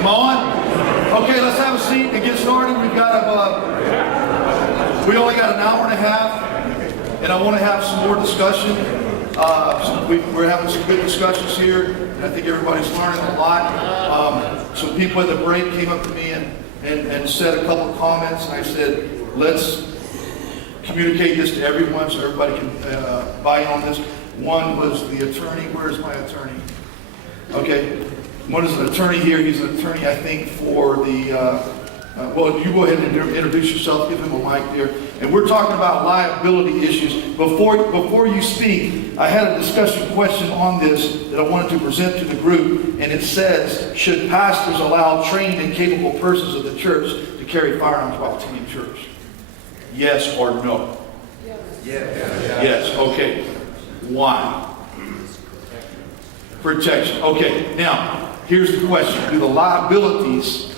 Am I on? Okay, let's have a seat and get started. We only got an hour and a half, and I want to have some more discussion. We're having some good discussions here, and I think everybody's learning a lot. Some people at the break came up to me and said a couple of comments, and I said, let's communicate this to everyone so everybody can buy in on this. One was the attorney. Where's my attorney? Okay. One is an attorney here. He's an attorney, I think, for the, well, you go ahead and introduce yourself. Give him a mic there. And we're talking about liability issues. Before you speak, I had a discussion question on this that I wanted to present to the group. And it says, should pastors allow trained and capable persons of the church to carry firearms while attending church? Yes or no? Yes. Okay. Why? Protection. Okay. Now, here's the question. Do the liabilities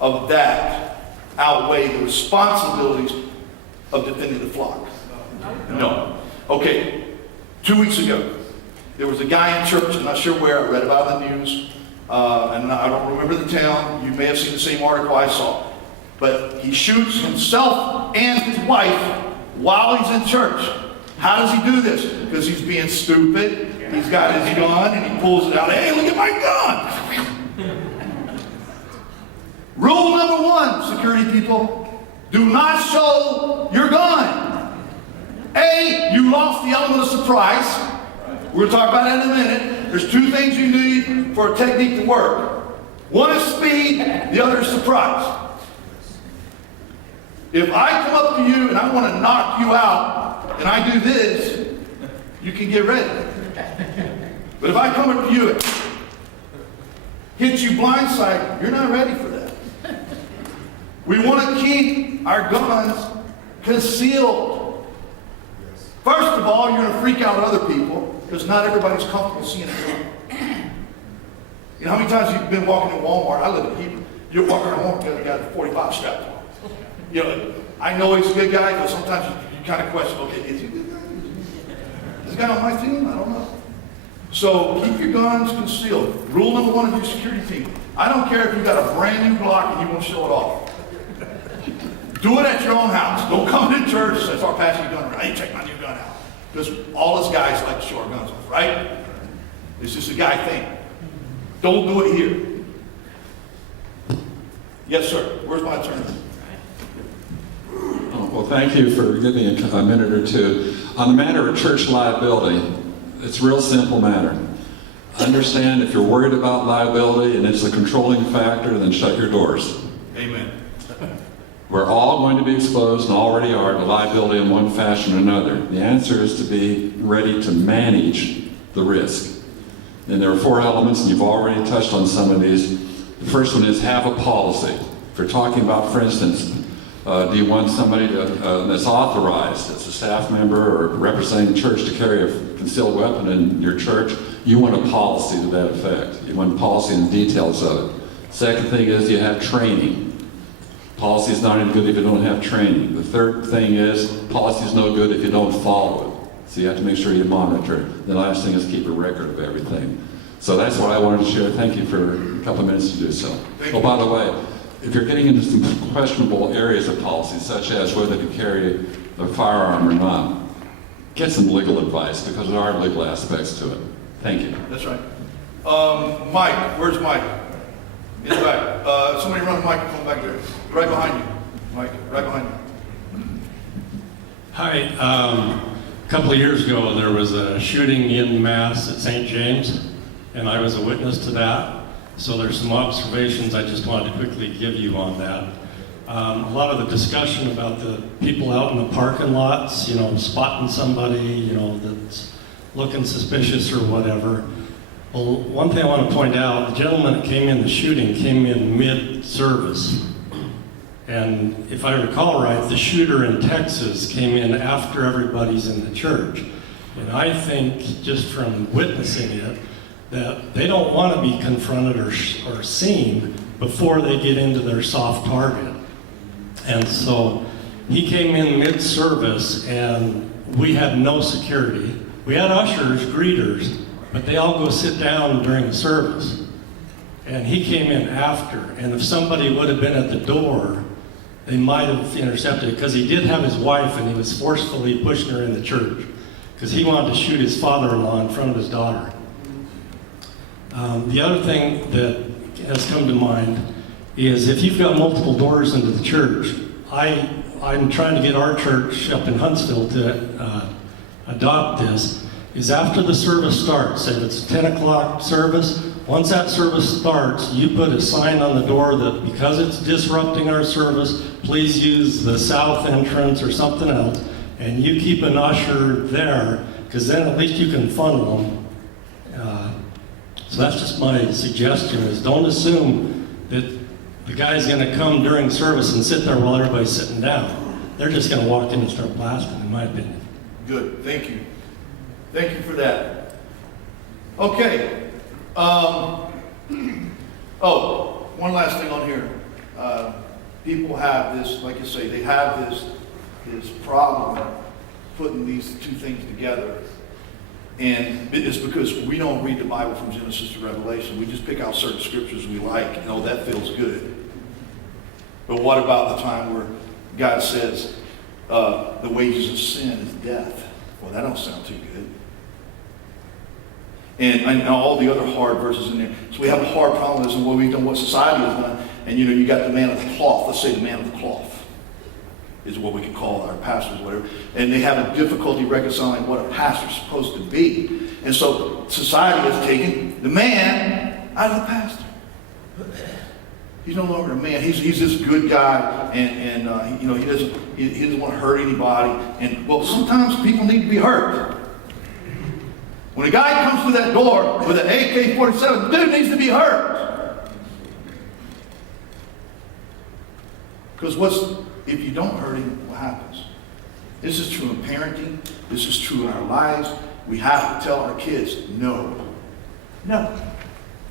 of that outweigh the responsibilities of defending the flock? No. Okay. 2 weeks ago, there was a guy in church, I'm not sure where, I read about it in the news, and I don't remember the town. You may have seen the same article I saw. But he shoots himself and his wife while he's in church. How does he do this? Because he's being stupid. He's got his gun and he pulls it out. Hey, look at my gun! Rule number one, security people, do not show your gun. A, you lost the element of surprise. We're going to talk about that in a minute. There's two things you need for a technique to work. One is speed, the other is surprise. If I come up to you and I want to knock you out and I do this, you can get ready. But if I come up to you and hit you blindside, you're not ready for that. We want to keep our guns concealed. First of all, you're going to freak out other people because not everybody's comfortable seeing a gun. You know how many times you've been walking in Walmart? I live in Hebrew. You're walking in Walmart, you got a 45 strapped on. You know, I know he's a good guy, but sometimes you kind of question, okay, is he a good guy? Is this guy on my team? I don't know. So keep your guns concealed. Rule number one of your security team. I don't care if you got a brand new Glock and you want to show it off. Do it at your own house. Don't come to church and say, start passing your gun around. Hey, check my new gun out. Because all us guys like to show our guns off, right? It's just a guy thing. Don't do it here. Yes, sir. Where's my attorney? Well, thank you for giving a minute or two. On the matter of church liability, it's a real simple matter. Understand if you're worried about liability and it's a controlling factor, then shut your doors. Amen. We're all going to be exposed, and already are, to liability in one fashion or another. The answer is to be ready to manage the risk. And there are four elements, and you've already touched on some of these. The first one is have a policy. If you're talking about, for instance, do you want somebody that's authorized as a staff member or representing the church to carry a concealed weapon in your church? You want a policy to that effect. You want a policy and the details of it. Second thing is you have training. Policy is not any good if you don't have training. The third thing is policy is no good if you don't follow it. So you have to make sure you monitor it. The last thing is keep a record of everything. So that's what I wanted to share. Thank you for a couple of minutes to do so. Oh, by the way, if you're getting into some questionable areas of policy, such as whether to carry a firearm or not, get some legal advice because there are legal aspects to it. Thank you. That's right. Mike, where's Mike? In the back. Somebody run the microphone back there. Right behind you. Mike, right behind you. Hi. A couple of years ago, there was a shooting in Mass at St. James, and I was a witness to that. So there's some observations I just wanted to quickly give you on that. A lot of the discussion about the people out in the parking lots, you know, spotting somebody, you know, that's looking suspicious or whatever. Well, one thing I want to point out, the gentleman that came in the shooting came in mid-service. And if I recall right, the shooter in Texas came in after everybody's in the church. And I think, just from witnessing it, that they don't want to be confronted or seen before they get into their soft target. And so he came in mid-service and we had no security. We had ushers, greeters, but they all go sit down during the service. and he came in after. And if somebody would have been at the door, they might have intercepted it, because he did have his wife, and he was forcefully pushing her in the church because he wanted to shoot his father-in-law in front of his daughter. The other thing that has come to mind is if you've got multiple doors into the church, I'm trying to get our church up in Huntsville to adopt this, is after the service starts, if it's a 10 o'clock service, once that service starts, you put a sign on the door that because it's disrupting our service, please use the south entrance or something else, and you keep an usher there, because then at least you can funnel them. So that's just my suggestion, is don't assume that the guy's going to come during service and sit there while everybody's sitting down. They're just going to walk in and start blasting, in my opinion. Good, thank you. Thank you for that. Okay. One last thing on here. People have this, like you say, they have this problem putting these two things together. And it's because we don't read the Bible from Genesis to Revelation. We just pick out certain scriptures we like, and oh, that feels good. But what about the time where God says, the wages of sin is death? Well, that don't sound too good. And all the other hard verses in there. So we have a hard problem with what we've done, what society has done. And you got the man of the cloth. Let's say the man of the cloth is what we could call our pastors, whatever. And they have a difficulty reconciling what a pastor's supposed to be. And so society has taken the man out of the pastor. He's no longer a man. He's this good guy, and he doesn't want to hurt anybody. And well, sometimes people need to be hurt. When a guy comes through that door with an AK-47, the dude needs to be hurt. Because if you don't hurt him, what happens? This is true in parenting. This is true in our lives. We have to tell our kids, no. No.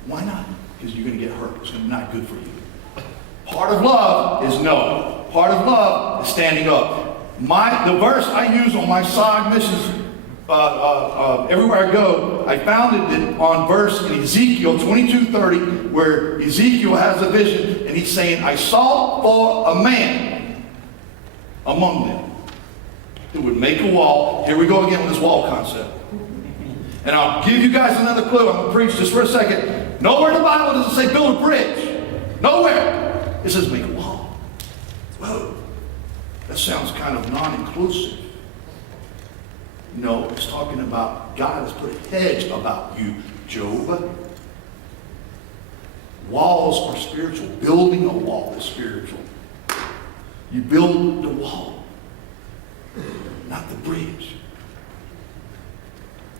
Why not? Because you're going to get hurt. It's going to be not good for you. Part of love is no. Part of love is standing up. The verse I use on my side missions, everywhere I go, I founded it on verse in Ezekiel 22:30, where Ezekiel has a vision, and he's saying, I saw for a man among them who would make a wall. Here we go again with this wall concept. And I'll give you guys another clue. I'm going to preach just for a second. Nowhere in the Bible does it say build a bridge. Nowhere. It says make a wall. Whoa. That sounds kind of non-inclusive. No, it's talking about God has put a hedge about you, Job. Walls are spiritual. Building a wall is spiritual. You build the wall, not the bridge.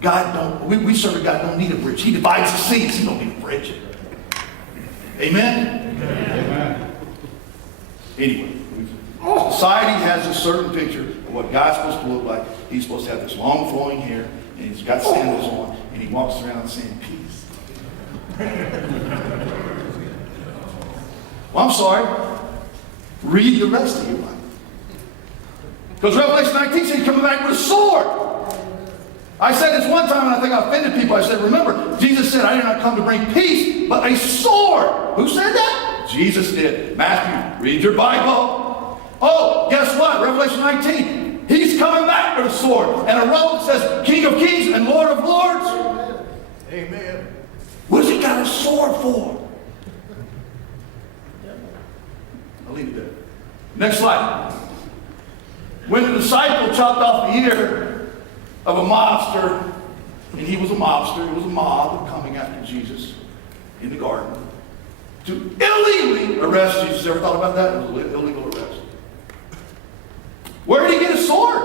We serve a God don't need a bridge. He divides the seas. He don't need a bridge. Amen? Amen. Anyway, society has a certain picture of what God's supposed to look like. He's supposed to have this long flowing hair, and he's got sandals on, and he walks around saying peace. Well, I'm sorry. Read the rest of your Bible. Because Revelation 19 says he's coming back with a sword. I said this one time, and I think I offended people. I said, remember, Jesus said, I did not come to bring peace, but a sword. Who said that? Jesus did. Matthew, read your Bible. Oh, guess what? Revelation 19. He's coming back with a sword. And a robe that says King of Kings and Lord of Lords. Amen. What has he got a sword for? I'll leave it there. Next slide. When the disciple chopped off the ear of a mobster, and he was a mobster, it was a mob coming after Jesus in the garden to illegally arrest Jesus. Ever thought about that? It was an illegal arrest. Where did he get a sword?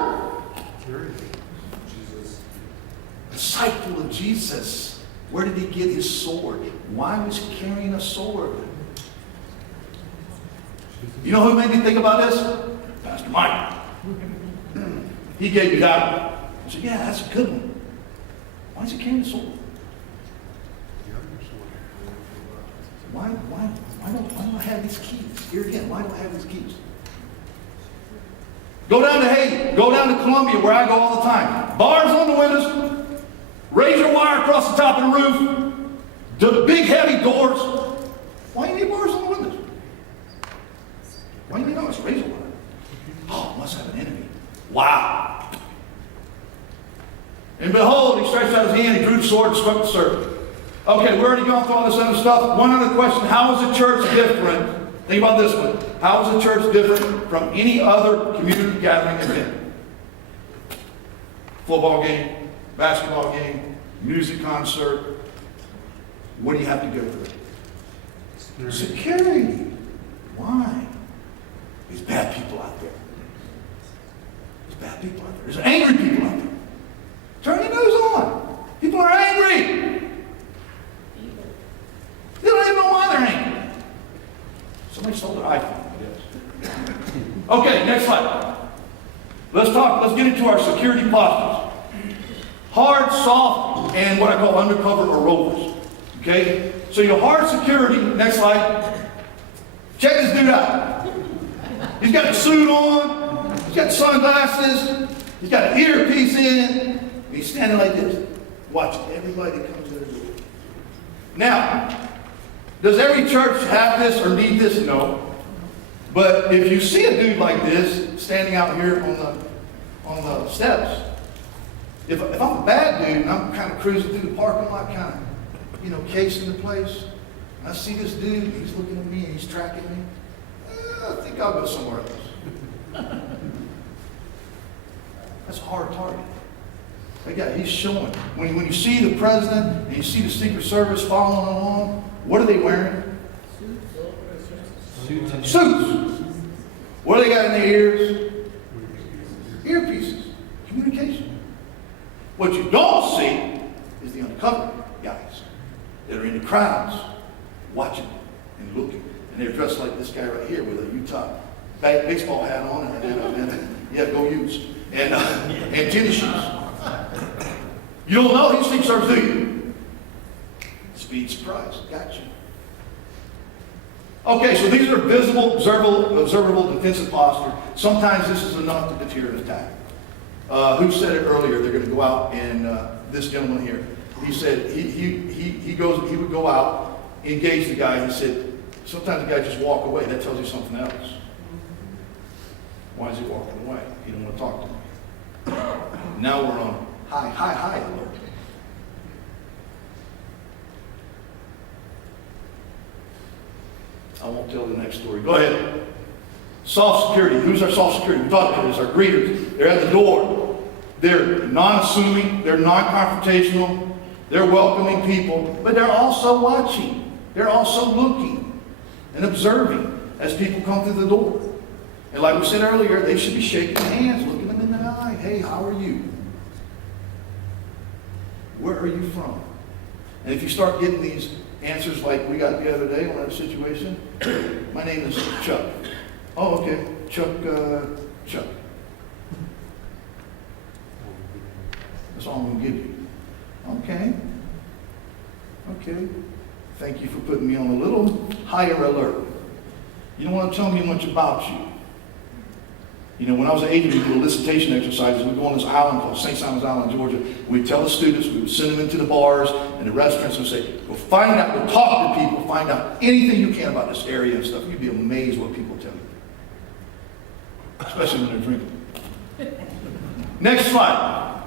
Jesus. Disciple of Jesus. Where did he get his sword? Why was he carrying a sword? You know who made me think about this? Pastor Mike. He gave me that one. I said, yeah, that's a good one. Why is he carrying a sword? Why don't I have these keys? Here again, why do I have these keys? Go down to Haiti. Go down to Columbia, where I go all the time. Bars on the windows. Razor wire across the top of the roof. The big heavy doors. And behold, he stretched out his hand, he drew the sword and struck the serpent. Okay, we already gone through all this other stuff. One other question, how is the church different? Think about this one. How is the church different from any other community gathering event? Football game, basketball game, music concert. What do you have to go through? Security. Why? There's bad people out there. There's bad people out there. There's angry people out there. Turn your news on. People are angry. They don't even know why they're angry. Somebody stole their iPhone, I guess. Okay, next slide. Let's get into our security postures. Hard, soft, and what I call undercover or rovers. Okay? So your hard security, next slide. Check this dude out. He's got a suit on, he's got sunglasses, he's got an earpiece in, and he's standing like this, watching everybody that comes to the door. Now, does every church have this or need this? No. But if you see a dude like this standing out here on the steps, if I'm a bad dude and I'm kind of cruising through the parking lot, kind of, casing the place, and I see this dude, he's looking at me and he's tracking me, I think I'll go somewhere else. That's a hard target. That guy, he's showing. When you see the president and you see the Secret Service following along, what are they wearing? Suits. What do they got in their ears? Earpieces. Communication. What you don't see is the undercover guys that are in the crowds watching and looking. And they're dressed like this guy right here with a Utah baseball hat on and yeah, go Utes. And tennis shoes. You don't know these things serves, do you? Speed, surprise. Gotcha. Okay, so these are visible, observable defensive posture. Sometimes this is enough to deter an attack. Who said it earlier? They're going to go out, and this gentleman here, he said he would go out, engage the guy. He said sometimes the guy just walk away. That tells you something else. Why is he walking away? He don't want to talk to me. Now we're on high alert. I won't tell the next story. Go ahead. Soft security. Who's our soft security? We talked about this. Our greeters. They're at the door. They're non-assuming. They're non-confrontational. They're welcoming people. But they're also watching. They're also looking and observing as people come through the door. And like we said earlier, they should be shaking hands, looking them in the eye. Hey, how are you? Where are you from? And if you start getting these answers like we got the other day on that situation, my name is Chuck. Oh, okay. Chuck. That's all I'm going to give you. Okay. Thank you for putting me on a little higher alert. You don't want to tell me much about you. When I was an agent, we do elicitation exercises. We'd go on this island called St. Simon's Island, Georgia. We'd tell the students, we would send them into the bars and the restaurants and say, go find out, go talk to people, find out anything you can about this area and stuff. You'd be amazed what people tell you. Especially when they're drinking. Next slide.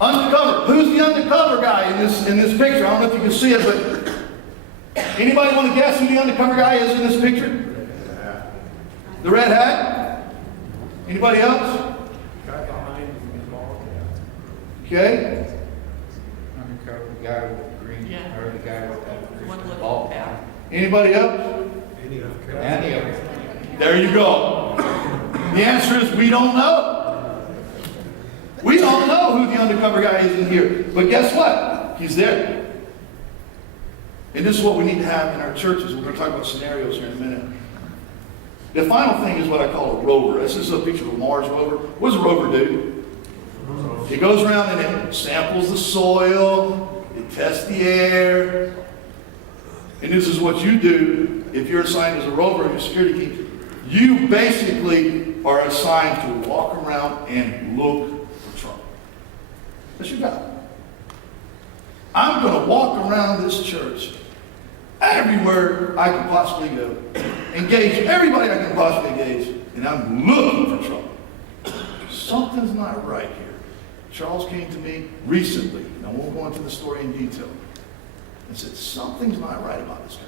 Undercover. Who's the undercover guy in this picture? I don't know if you can see it, but anybody want to guess who the undercover guy is in this picture? The red hat? Anybody else? Okay. Undercover guy with the green, or the guy with that ball cap. Anybody else? Any of them. There you go. The answer is we don't know. We don't know who the undercover guy is in here. But guess what? He's there. And this is what we need to have in our churches. We're going to talk about scenarios here in a minute. The final thing is what I call a rover. This is a picture of a Mars rover. What does a rover do? It goes around and it samples the soil, it tests the air. And this is what you do if you're assigned as a rover and a security key. You basically are assigned to walk around and look for trouble. That's your job. I'm going to walk around this church everywhere I can possibly go, engage everybody I can possibly engage, and I'm looking for trouble. Something's not right here. Charles came to me recently, and I won't go into the story in detail, and said, something's not right about this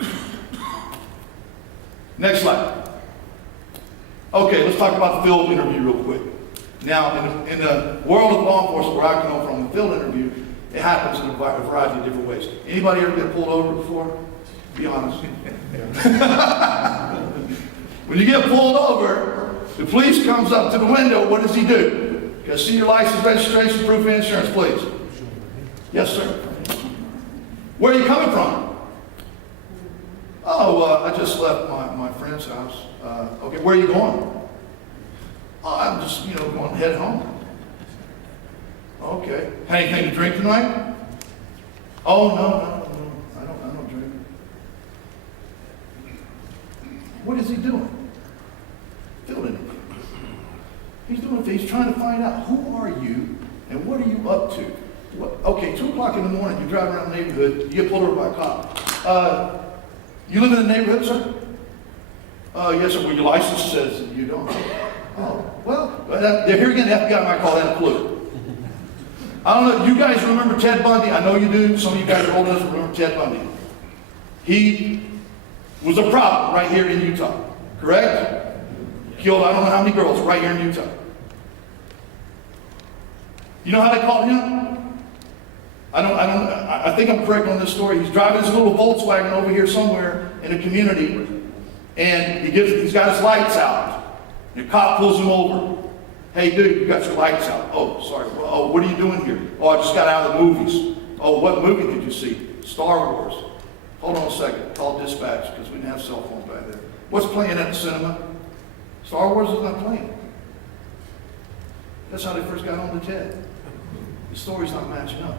guy. Next slide. Okay, let's talk about the field interview real quick. Now, in the world of law enforcement, where I come from, the field interview, it happens in a variety of different ways. Anybody ever get pulled over before? Be honest. When you get pulled over, the police comes up to the window. What does he do? Can I see your license, registration, proof of insurance, please? Yes, sir. Where are you coming from? Oh, I just left my friend's house. Okay, where are you going? Oh, I'm just, going to head home. Okay. Anything to drink tonight? Oh, no. I don't drink. What is he doing? Field interview. He's trying to find out, who are you and what are you up to? Okay, 2 o'clock in the morning, you drive around the neighborhood, you get pulled over by a cop. You live in the neighborhood, sir? Yes, sir. Well, your license says you don't. Oh, well, here again, the FBI might call that a clue. I don't know, you guys remember Ted Bundy? I know you do. Some of you guys are old enough to remember Ted Bundy. He was a problem right here in Utah, correct? Killed I don't know how many girls right here in Utah. You know how they called him? I think I'm correct on this story. He's driving his little Volkswagen over here somewhere in a community, and he's got his lights out. And the cop pulls him over. Hey, dude, you got your lights out. Oh, sorry. Oh, what are you doing here? Oh, I just got out of the movies. Oh, what movie did you see? Star Wars. Hold on a second. Call dispatch, because we didn't have cell phones back then. What's playing at the cinema? Star Wars is not playing. That's how they first got on to Ted. The story's not matching up.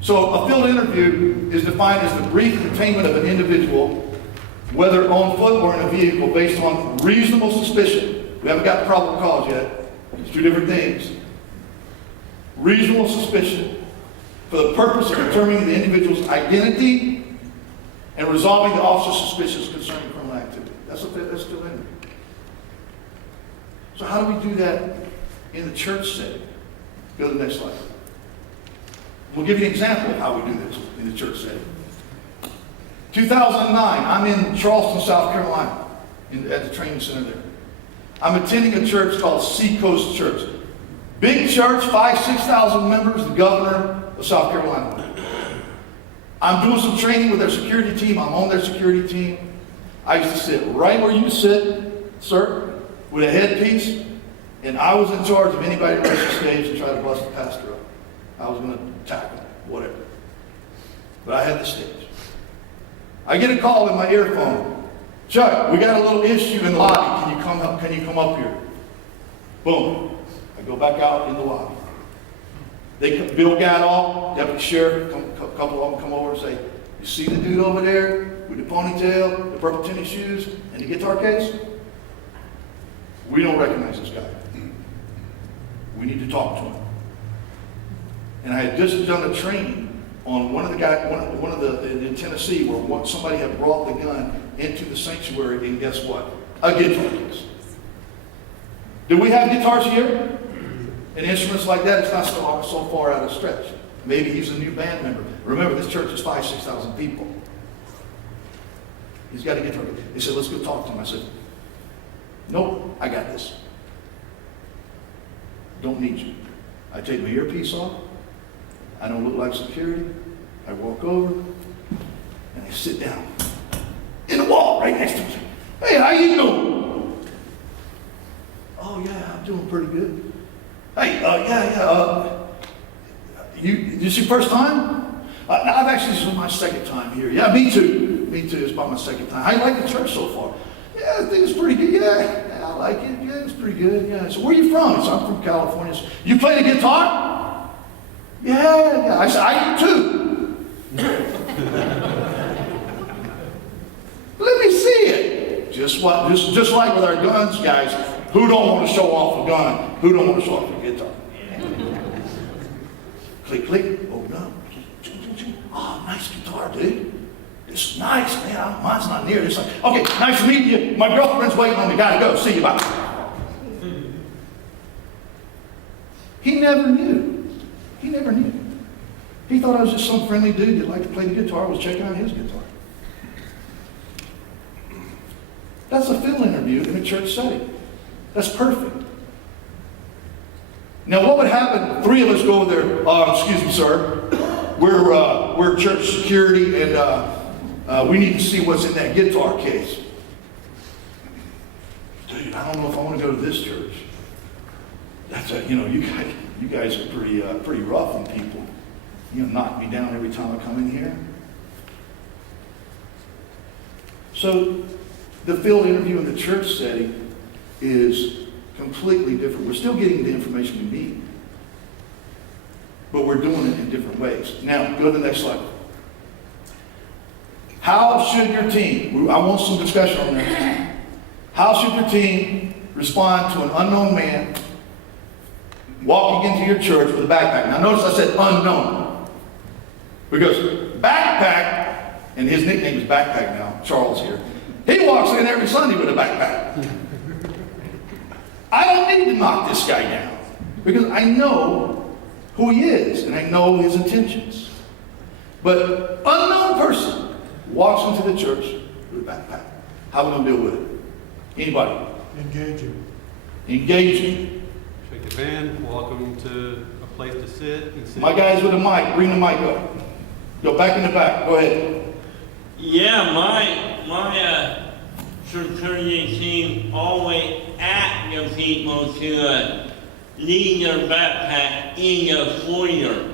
So a field interview is defined as the brief detainment of an individual, whether on foot or in a vehicle, based on reasonable suspicion. We haven't got the probable cause yet. It's 2 different things. Reasonable suspicion for the purpose of determining the individual's identity and resolving the officer's suspicions concerning criminal activity. That's still in there. So how do we do that in the church setting? Go to the next slide. We'll give you an example of how we do this in the church setting. 2009, I'm in Charleston, South Carolina, at the training center there. I'm attending a church called Seacoast Church. Big church, 5,000-6,000 members, the governor of South Carolina. I'm doing some training with their security team. I'm on their security team. I used to sit right where you sit, sir, with a headpiece, and I was in charge of anybody that rushed the stage and tried to bust the pastor up. I was going to tackle him, whatever. But I had the stage. I get a call in my earphone. Chuck, we got a little issue in the lobby. Can you come up here? Boom. I go back out in the lobby. Bill Gadall, deputy sheriff, a couple of them come over and say, you see the dude over there with the ponytail, the purple tennis shoes, and the guitar case? We don't recognize this guy. We need to talk to him. And I had just done a training on one of the in Tennessee where somebody had brought the gun into the sanctuary, and guess what? A guitar case. Do we have guitars here? And instruments like that, it's not so far out of stretch. Maybe he's a new band member. Remember, this church is 5,000-6,000 people. He's got a guitar case. They said, let's go talk to him. I said, nope, I got this. Don't need you. I take my earpiece off. I don't look like security. I walk over, and I sit down in the wall right next to him. Hey, how you doing? Oh, yeah, I'm doing pretty good. Hey, this your first time? This is my second time here. Yeah, me too. It's about my second time. How you like the church so far? Yeah, I think it's pretty good. Yeah, I like it. Yeah, it's pretty good. Yeah. So where are you from? I said, I'm from California. So, you play the guitar? Yeah. I said, I do too. Let me see it. Just like with our guns, guys. Who don't want to show off a gun? Who don't want to show off a guitar? Click, click. Oh, gun. Oh, nice guitar, dude. It's nice, man. Mine's not near this. Okay, nice to meet you. My girlfriend's waiting on me. Gotta go. See you. Bye. never knew. He never knew. He thought I was just some friendly dude that liked to play the guitar, was checking out his guitar. That's a field interview in a church setting. That's perfect. Now, what would happen? Three of us go over there. Excuse me, sir. We're church security, and we need to see what's in that guitar case. Dude, I don't know if I want to go to this church. That's you guys are pretty rough on people. You knock me down every time I come in here. So, the field interview in the church setting is completely different. We're still getting the information we need, but we're doing it in different ways. Now, go to the next slide. How should your team, I want some discussion on that. How should your team respond to an unknown man walking into your church with a backpack? Now, notice I said unknown, because backpack, and his nickname is Backpack now, Charles here, he walks in every Sunday with a backpack. I don't need to knock this guy down because I know who he is and I know his intentions. But unknown person walks into the church with a backpack. How are we going to deal with it? Anybody? Engaging. Engaging. Shake the band, welcome to a place to sit and sit. My guys with the mic, bring the mic up. Go back in the back. Go ahead. Yeah, my security team always ask the people to leave their backpack in the foyer,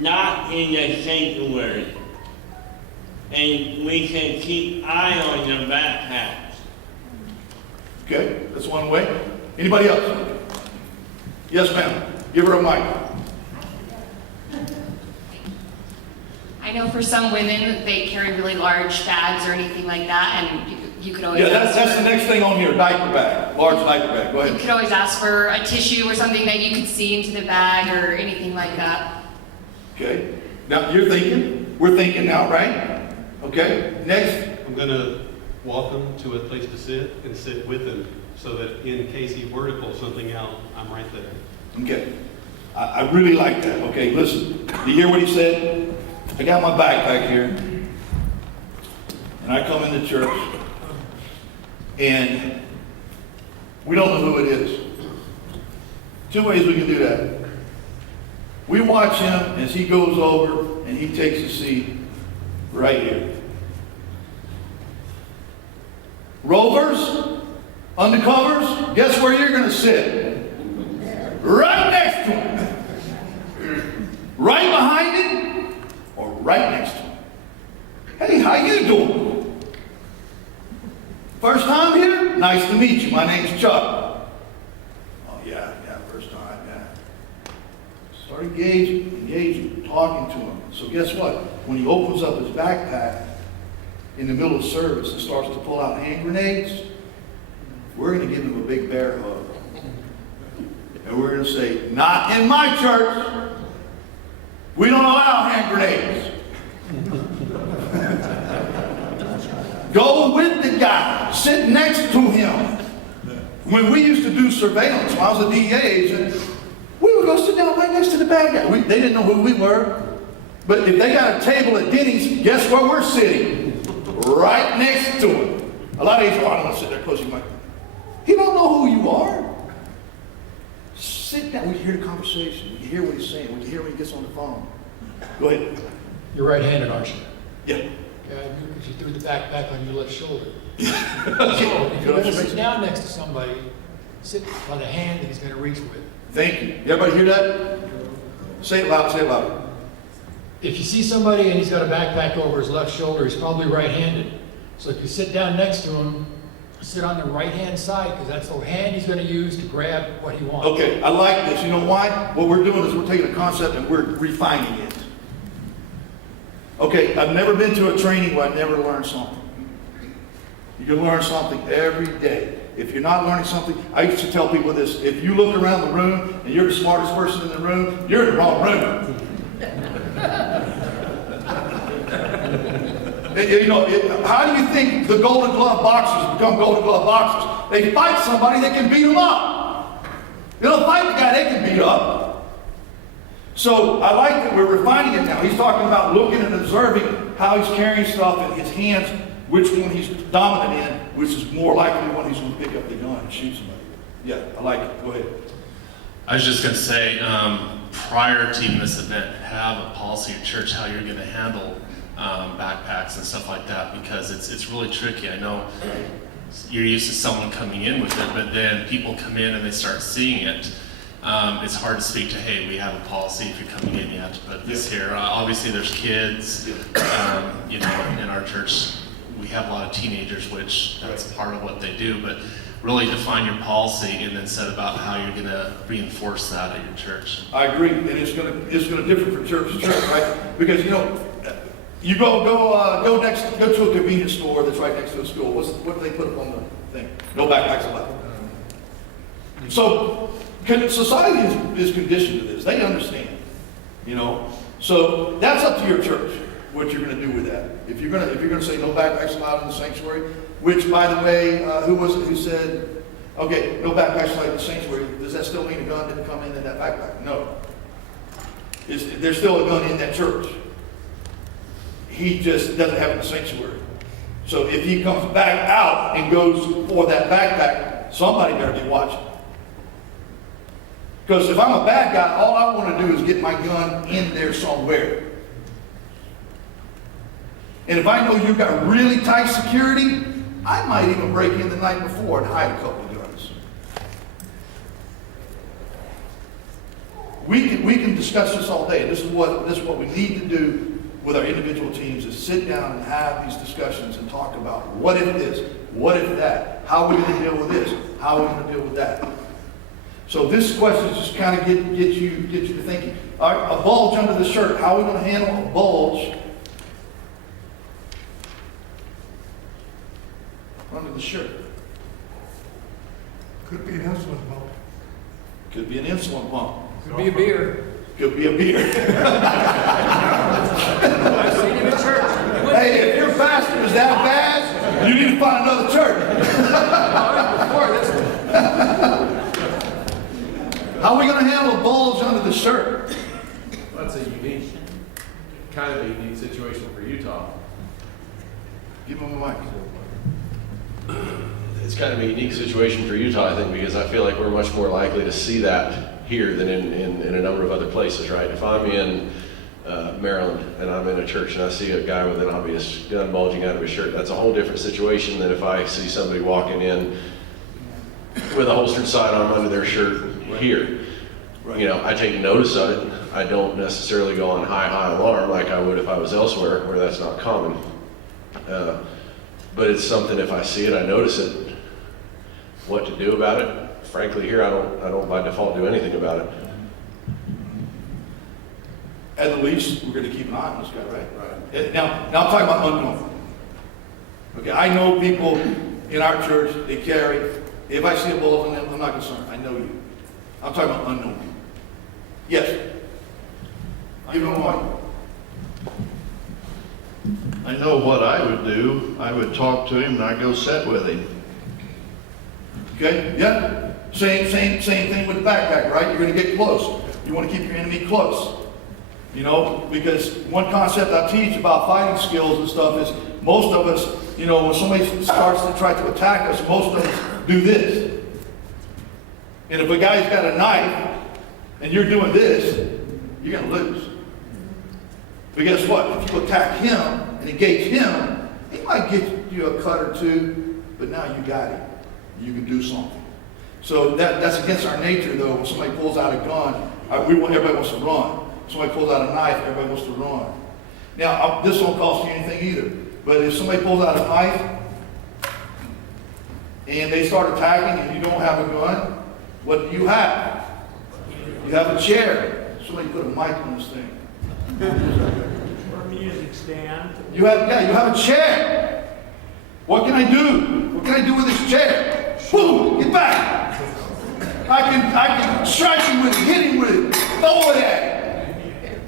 not in the sanctuary. And we can keep eye on their backpacks. Okay, that's one way. Anybody else? Yes, ma'am. Give her a mic. I know for some women, they carry really large bags or anything like that, and you could always Yeah, ask that's for, the next thing on here, diaper bag, large diaper bag. Go you ahead. could always ask for a tissue or something that you could see into the bag or anything like that. Okay. Now, you're thinking. We're thinking now, right? Okay. Next. I'm going to walk them to a place to sit and sit with them so that in case he were to pull something out, I'm right there. Okay. I really like that. Okay, listen. Do you hear what he said? I got my backpack here. And I come into church. And we don't know who it is. Two ways we can do that. We watch him as he goes over and he takes a seat right here. Rovers, undercovers, guess where you're going to sit? Right next to him. Right behind him or right next to him. Hey, how you doing? First time here? Nice to meet you. My name's Chuck. Oh, yeah, first time, yeah. Start engaging, talking to him. So guess what? When he opens up his backpack in the middle of service and starts to pull out hand grenades, we're going to give him a big bear hug. And we're going to say, not in my church. We don't allow hand grenades. Go with the guy. Sit next to him. When we used to do surveillance, when I was a DEA agent, we would go sit down right next to the bad guy. They didn't know who we were. But if they got a table at Denny's, guess where we're sitting? Right next to him. A lot of agents, I don't want to sit there close to you. He don't know who you are. Sit down. We can hear the conversation. We can hear what he's saying. We can hear when he gets on the phone. Go ahead. You're right-handed, aren't you? Yeah. Yeah, because you threw the backpack on your left shoulder. Okay. So if Good you're going to observation. sit down next to somebody, sit on the hand that he's going to reach with. Thank you. Everybody hear that? Say it loud. Say it loud. If you see somebody and he's got a backpack over his left shoulder, he's probably right-handed. So if you sit down next to him, sit on the right-hand side, because that's the hand he's going to use to grab what he wants. Okay, I like this. You know why? What we're doing is we're taking a concept and we're refining it. Okay, I've never been to a training where I never learned something. You can learn something every day. If you're not learning something, I used to tell people this: if you look around the room and you're the smartest person in the room, you're in the wrong room. How do you think the Golden Glove boxers become Golden Glove boxers? They fight somebody that can beat them up. They don't fight the guy they can beat up. So I like that we're refining it now. He's talking about looking and observing how he's carrying stuff in his hands, which one he's dominant in, which is more likely when he's going to pick up the gun and shoot somebody. Yeah, I like it. Go ahead. I was just going to say, prior to even this event, have a policy at church how you're going to handle backpacks and stuff like that, because it's really tricky. I know you're used to someone coming in with it, but then people come in and they start seeing it. It's hard to speak to, hey, we have a policy, if you're coming in, you have to put this here. Obviously, there's kids, you know, in our church, we have a lot of teenagers, which that's part of what they do, but really define your policy and then set about how you're going to reinforce that at your church. I agree, and it's gonna differ from church to church, right? Because you know, you go to a convenience store that's right next to a school. What do they put up on the thing? No backpacks allowed. So society is conditioned to this. They understand, you know. So that's up to your church what you're going to do with that. If you're going to say no backpacks allowed in the sanctuary, which by the way, who was it who said, okay, no backpacks allowed in the sanctuary? Does that still mean a gun didn't come in that backpack? No. There's still a gun in that church. He just doesn't have it in the sanctuary. So if he comes back out and goes for that backpack, somebody better be watching. Because if I'm a bad guy, all I want to do is get my gun in there somewhere. And if I know you've got really tight security, I might even break in the night before and hide a couple of guns. We can discuss this all day. This is what we need to do with our individual teams, is sit down and have these discussions and talk about what if this, what if that, how are we going to deal with this, how are we going to deal with that. So this question just kind of get you to thinking. All right, a bulge under the shirt. How are we going to handle a bulge under the shirt? Could be an insulin pump. Could be an insulin pump. Could be a beer. Could be a beer. I've seen him in church. Hey, if your pastor is that bad, you need to find another church. Before this. How are we going to handle a bulge under the shirt? That's a kind of a unique situation for Utah. Give him a mic. It's kind of a unique situation for Utah, I think, because I feel like we're much more likely to see that here than in a number of other places, right? If I'm in Maryland and I'm in a church and I see a guy with an obvious gun bulging out of his shirt, that's a whole different situation than if I see somebody walking in with a holstered sidearm under their shirt here. Right. You know, I take notice of it. I don't necessarily go on high alarm like I would if I was elsewhere where that's not common. But it's something, if I see it, I notice it. What to do about it? Frankly, here I don't by default do anything about it. At the least, we're going to keep an eye on this guy, right? Right. Now I'm talking about unknown. Okay, I know people in our church, they carry. If I see a bullet on them, I'm not concerned. I know you. I'm talking about unknown people. Yes. Give him a mic. I know what I would do. I would talk to him and I'd go sit with him. Okay? Yeah. Same thing with the backpack, right? You're going to get close. You want to keep your enemy close. You know, because one concept I teach about fighting skills and stuff is most of us, you know, when somebody starts to try to attack us, most of us do this. And if a guy's got a knife and you're doing this, you're going to lose. But guess what? If you attack him and engage him, he might get you a cut or two, but now you got him. You can do something. So that's against our nature, though. When somebody pulls out a gun, everybody wants to run. Somebody pulls out a knife, everybody wants to run. Now, this won't cost you anything either. But if somebody pulls out a knife and they start attacking and you don't have a gun, what do you have? You have a chair. Somebody put a mic on this thing. Or a music stand. You have a chair. What can I do? What can I do with this chair? Boom! Get back! I can strike him with it, hit him with it, throw it at him.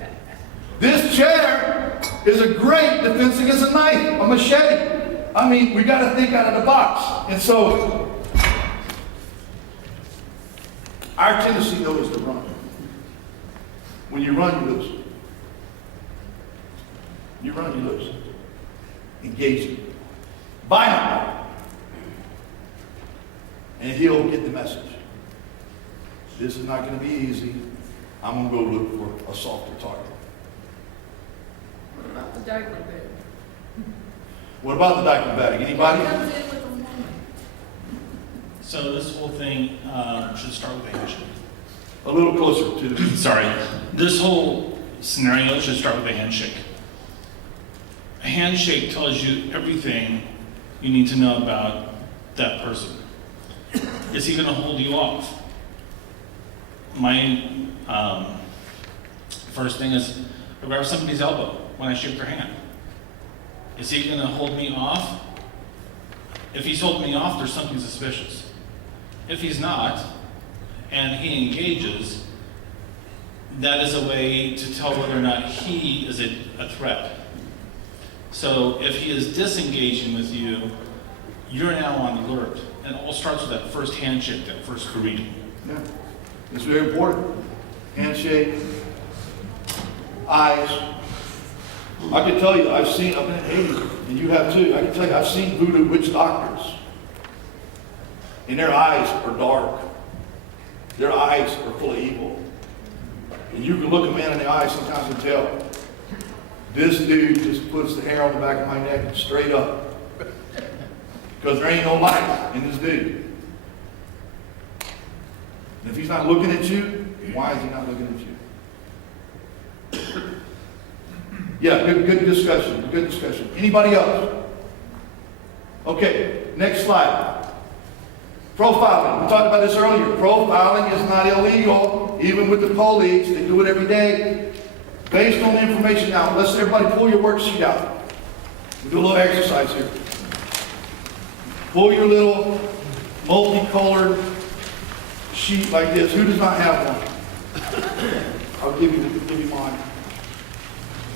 This chair is a great defense against a knife, a machete. I mean, we got to think out of the box. And so, our tendency, though, is to run. When you run, you lose. You run, you lose. Engage him. Bind him. And he'll get the message. This is not going to be easy. I'm going to go look for a softer target. What about the diaper bag? What about the diaper bag? Anybody? What comes in with a woman? So this whole thing should start with a handshake. A little closer to the... Sorry. This whole scenario should start with a handshake. A handshake tells you everything you need to know about that person. Is he going to hold you off? My first thing is I grab somebody's elbow when I shake their hand. Is he going to hold me off? If he's holding me off, there's something suspicious. If he's not, and he engages, that is a way to tell whether or not he is a threat. So if he is disengaging with you, you're now on alert. And it all starts with that first handshake, that first greeting. Yeah. It's very important. Handshake, eyes. I can tell you, I've been in Haiti, and you have too. I can tell you, I've seen voodoo witch doctors. And their eyes are dark. Their eyes are full of evil. And you can look a man in the eye sometimes and tell, this dude just puts the hair on the back of my neck straight up. Because there ain't no light in this dude. And if he's not looking at you, why is he not looking at you? Yeah, good discussion. Good discussion. Anybody else? Okay, next slide. Profiling. We talked about this earlier. Profiling is not illegal, even with the police. They do it every day. Based on the information now, let's everybody pull your worksheet out. We'll do a little exercise here. Pull your little multicolored sheet like this. Who does not have one? I'll give you mine.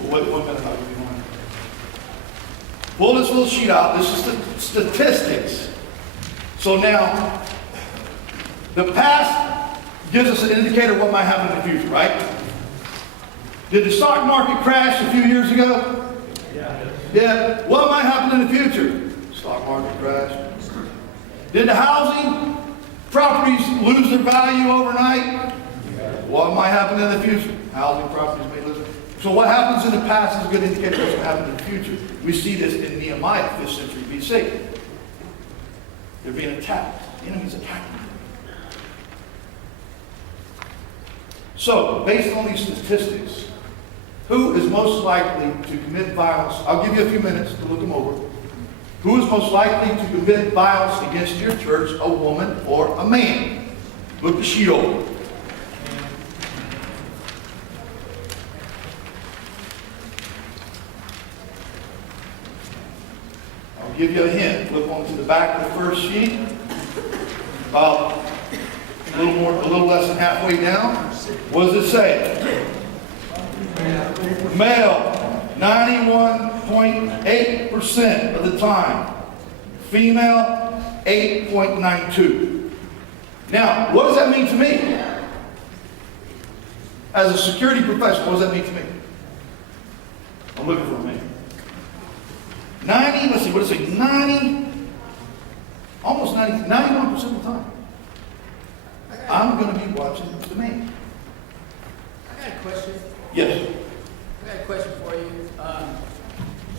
Well, wait 1 minute, I'll give you mine. Pull this little sheet out. This is the statistics. So now, the past gives us an indicator of what might happen in the future, right? Did the stock market crash a few years ago? Yeah. What might happen in the future? Stock market crash. Did the housing properties lose their value overnight? What might happen in the future? Housing properties may lose. So what happens in the past is a good indicator of what's going to happen in the future. We see this in Nehemiah, 5th century BC. They're being attacked. The enemy's attacking them. So, based on these statistics, who is most likely to commit violence? I'll give you a few minutes to look them over. Who is most likely to commit violence against your church, a woman or a man? Look the sheet over. I'll give you a hint. Flip on to the back of the first sheet. About a little less than halfway down. What does it say? Male, 91.8% of the time. Female, 8.92. Now, what does that mean to me? As a security professional, what does that mean to me? I'm looking for a man. 90, let's see, what does it say? 90, almost 90, 91% of the time. I'm going to be watching the man. I got a question. Yes. I got a question for you.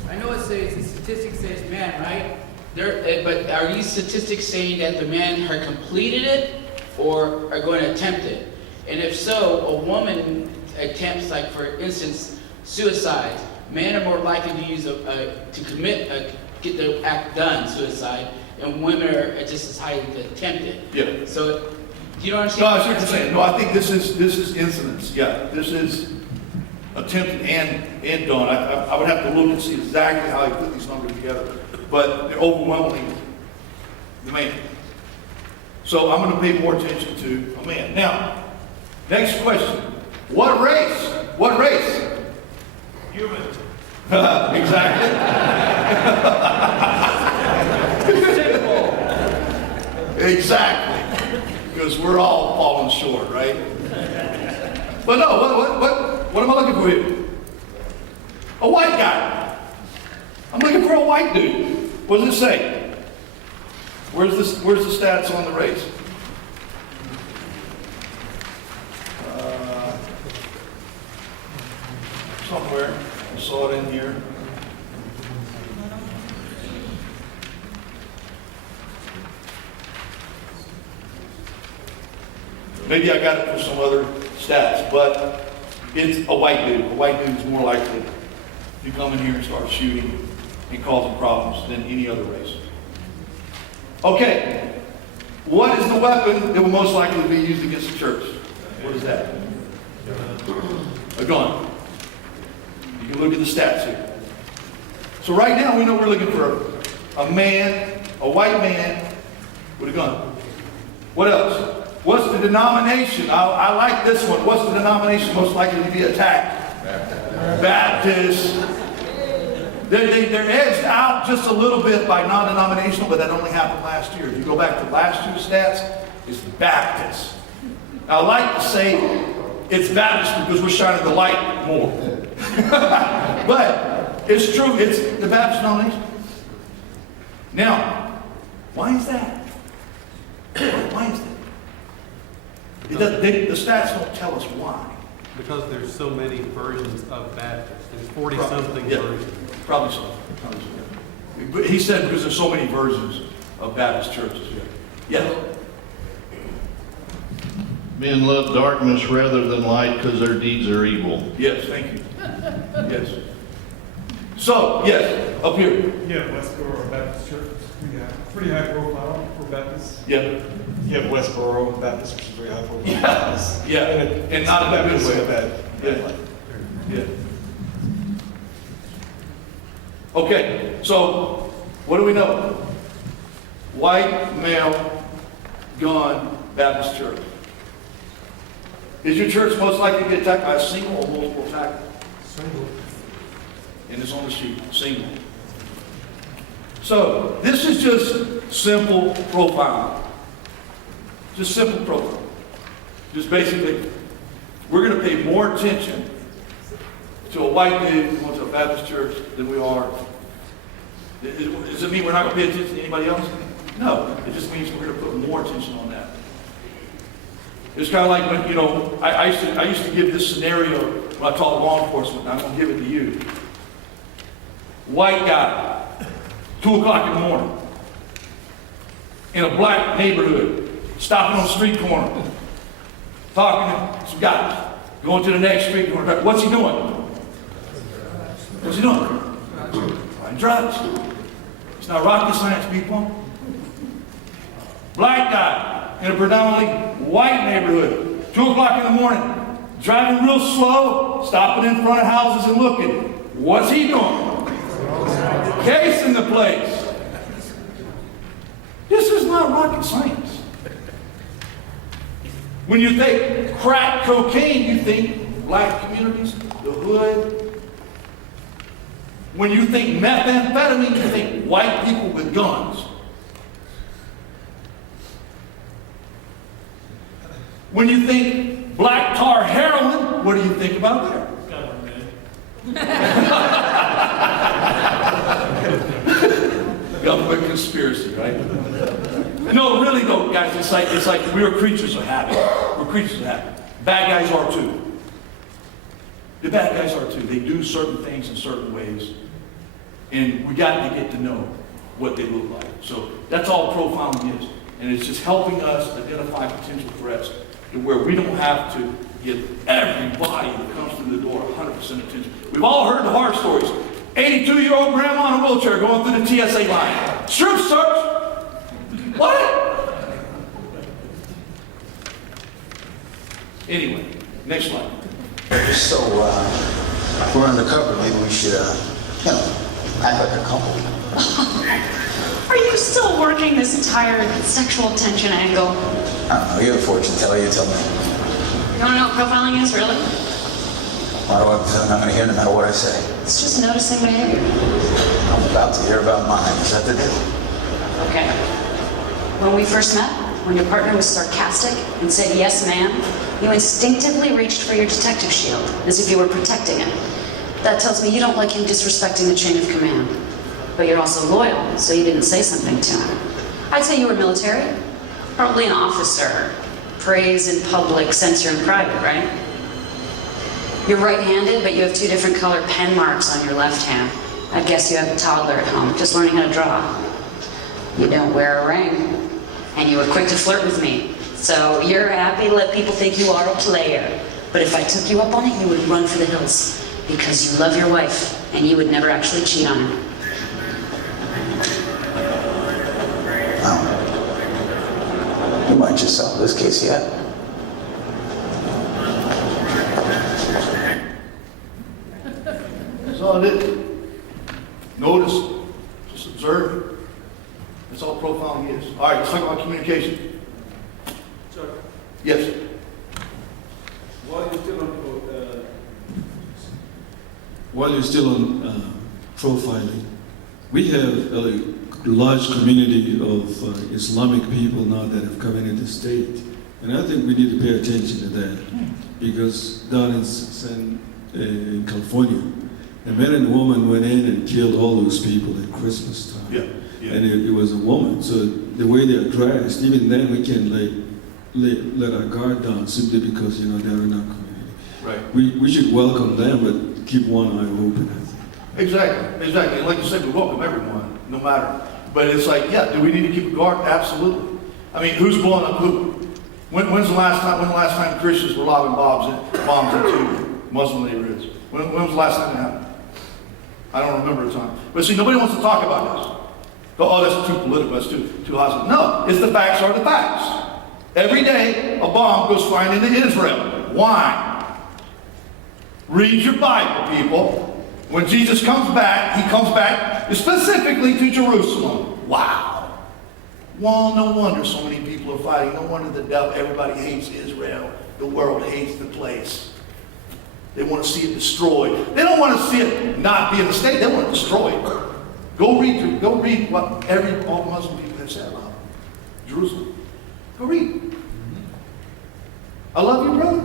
I know it says, the statistics says man, right? But are these statistics saying that the men have completed it or are going to attempt it? And if so, a woman attempts, like for instance, suicide. Men are more likely to use get the act done, suicide, and women are just as highly to attempt it. Yeah. So, do you know what I'm No, I saying? see what you're saying. No, I think this is incidents. Yeah, this is attempted and done. I would have to look and see exactly how he put these numbers together, but they're overwhelmingly the man. So I'm going to pay more attention to a man. Now, next question: what race? What race? Human. Exactly. Exactly. Because we're all falling short, right? But no, What am I looking for here? A white guy. I'm looking for a white dude. What does it say? Where's the stats on the race? Somewhere. I saw it in here. Maybe I got it for some other stats, but it's a white dude. A white dude is more likely to come in here and start shooting and causing problems than any other race. Okay, what is the weapon that will most likely be used against the church? What is that? A gun. You can look at the stats here. So right now we know we're looking for a man, a white man with a gun. What else? What's the denomination? I like this one. What's the denomination most likely to be attacked? Baptist. They're edged out just a little bit by non-denominational, but that only happened last year. If you go back to last year's stats, it's Baptist. I like to say it's Baptist because we're shining the light more. But it's true, it's the Baptist denomination. Now, why is that? Why is that? The stats don't tell us why. Because there's so many versions of Baptist. There's 40-something versions. Probably so. But he said because there's so many versions of Baptist churches. Yeah. Men love darkness rather than light because their deeds are evil. Yes, thank you. Yes. So, yes, up here. Yeah, Westboro Baptist Church. Pretty high profile for Baptists. Yeah. You have Westboro Baptist, which is very high profile. Yeah. And not in a good way. Yeah. Okay, so what do we know? White, male, gun, Baptist church. Is your church most likely to get attacked by a single or multiple attacker? Single. And it's on the sheet, single. So this is just simple profiling. Just simple profiling. Just basically, we're going to pay more attention to a white dude going to a Baptist church than we are. Does it mean we're not going to pay attention to anybody else? No. It just means we're going to put more attention on that. It's kind of like when, I used to give this scenario when I taught law enforcement, and I'm going to give it to you. White guy, 2 o'clock in the morning, in a black neighborhood, stopping on the street corner, talking to some guys, going to the next street corner. What's he doing? What's he doing? Buying drugs. It's not rocket science, people. Black guy in a predominantly white neighborhood, 2 o'clock in the morning, driving real slow, stopping in front of houses and looking. What's he doing? Casing the place. This is not rocket science. When you think crack cocaine, you think black communities, the hood. When you think methamphetamine, you think white people with guns. When you think black tar heroin, what do you think about there? Government conspiracy, right? No, really though, guys, it's like we're creatures of habit. We're creatures of habit. Bad guys are too. The bad guys are too. They do certain things in certain ways. And we got to get to know what they look like. So that's all profiling is. And it's just helping us identify potential threats to where we don't have to give everybody that comes through the door 100% attention. We've all heard the horror stories. 82-year-old grandma in a wheelchair going through the TSA line. Strip search. What? Anyway, next slide. So, we're undercover. Maybe we should, act like a couple. Are you still working this entire sexual tension angle? I don't know. You're the fortune teller. You tell me. You don't know what profiling is, really? Why do I pretend I'm going to hear no matter what I say? It's just noticing behavior. I'm about to hear about mine. Is that the deal? Okay. When we first met, when your partner was sarcastic and said, "Yes, ma'am," You instinctively reached for your detective shield, as if you were protecting it. That tells me you don't like him disrespecting the chain of command. But you're also loyal, so you didn't say something to him. I'd say you were military, probably an officer. Praise in public, censor in private, right? You're right-handed, but you have 2 different color pen marks on your left hand. I guess you have a toddler at home, just learning how to draw. You don't wear a ring, and you were quick to flirt with me. So you're happy to let people think you are a player. But if I took you up on it, you would run for the hills, because you love your wife, and you would never actually cheat on her. You might just settle this case yet. That's all it is. Notice, just observe. That's all profiling is. All right, let's talk about communication. Chuck, Yes. while you're still on profiling, we have a large community of Islamic people now that have come into the state. And I think we need to pay attention to that, because down in California, a man and woman went in and killed all those people at Christmas time. Yeah. Yeah. And it was a woman. So the way they're dressed, even then we can let our guard down simply because, they're in our community. Right. We should welcome them, but keep one eye open, I think. Exactly. And like you said, we welcome everyone, no matter. But it's like, yeah, do we need to keep a guard? Absolutely. I mean, who's blowing up who? When's the last time Christians were lobbing bombs into Muslim neighborhoods? When was the last time that happened? I don't remember a time. But see, nobody wants to talk about this. Go, oh, that's too political, that's too hostile. No, it's the facts are the facts. Every day, a bomb goes flying into Israel. Why? Read your Bible, people. When Jesus comes back, he comes back specifically to Jerusalem. Wow. Well, no wonder so many people are fighting. No wonder the devil, everybody hates Israel. The world hates the place. They want to see it destroyed. They don't want to see it not be in the state. They want it destroyed. Go read what all Muslim people have said about Jerusalem. Go read. I love you, brother.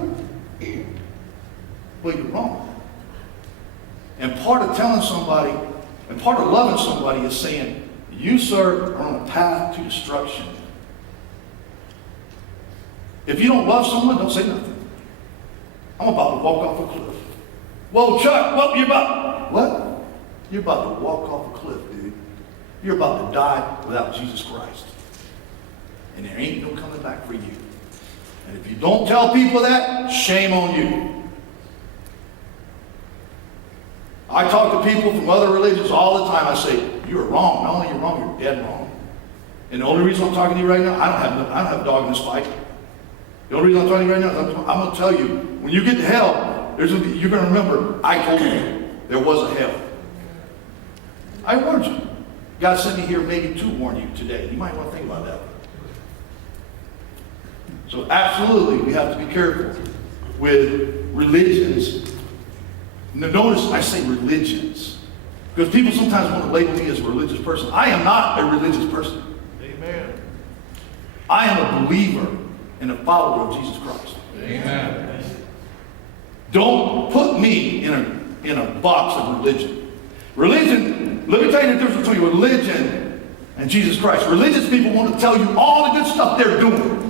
Well, you're wrong. And part of telling somebody, and part of loving somebody is saying, you, sir, are on a path to destruction. If you don't love someone, don't say nothing. I'm about to walk off a cliff. Whoa, Chuck, you're about to walk off a cliff, dude. You're about to die without Jesus Christ. And there ain't no coming back for you. And if you don't tell people that, shame on you. I talk to people from other religions all the time. I say, you're wrong. Not only you're wrong, you're dead wrong. And the only reason I'm talking to you right now, I don't have a dog in this fight. The only reason I'm talking to you right now is I'm going to tell you, when you get to hell, you're going to remember, I told you there was a hell. I warned you. God sent me here maybe to warn you today. You might want to think about that. So absolutely, we have to be careful with religions. Notice I say religions, because people sometimes want to label me as a religious person. I am not a religious person. Amen. I am a believer and a follower of Jesus Christ. Amen. Don't put me in a box of religion. Religion, let me tell you the difference between religion and Jesus Christ. Religious people want to tell you all the good stuff they're doing.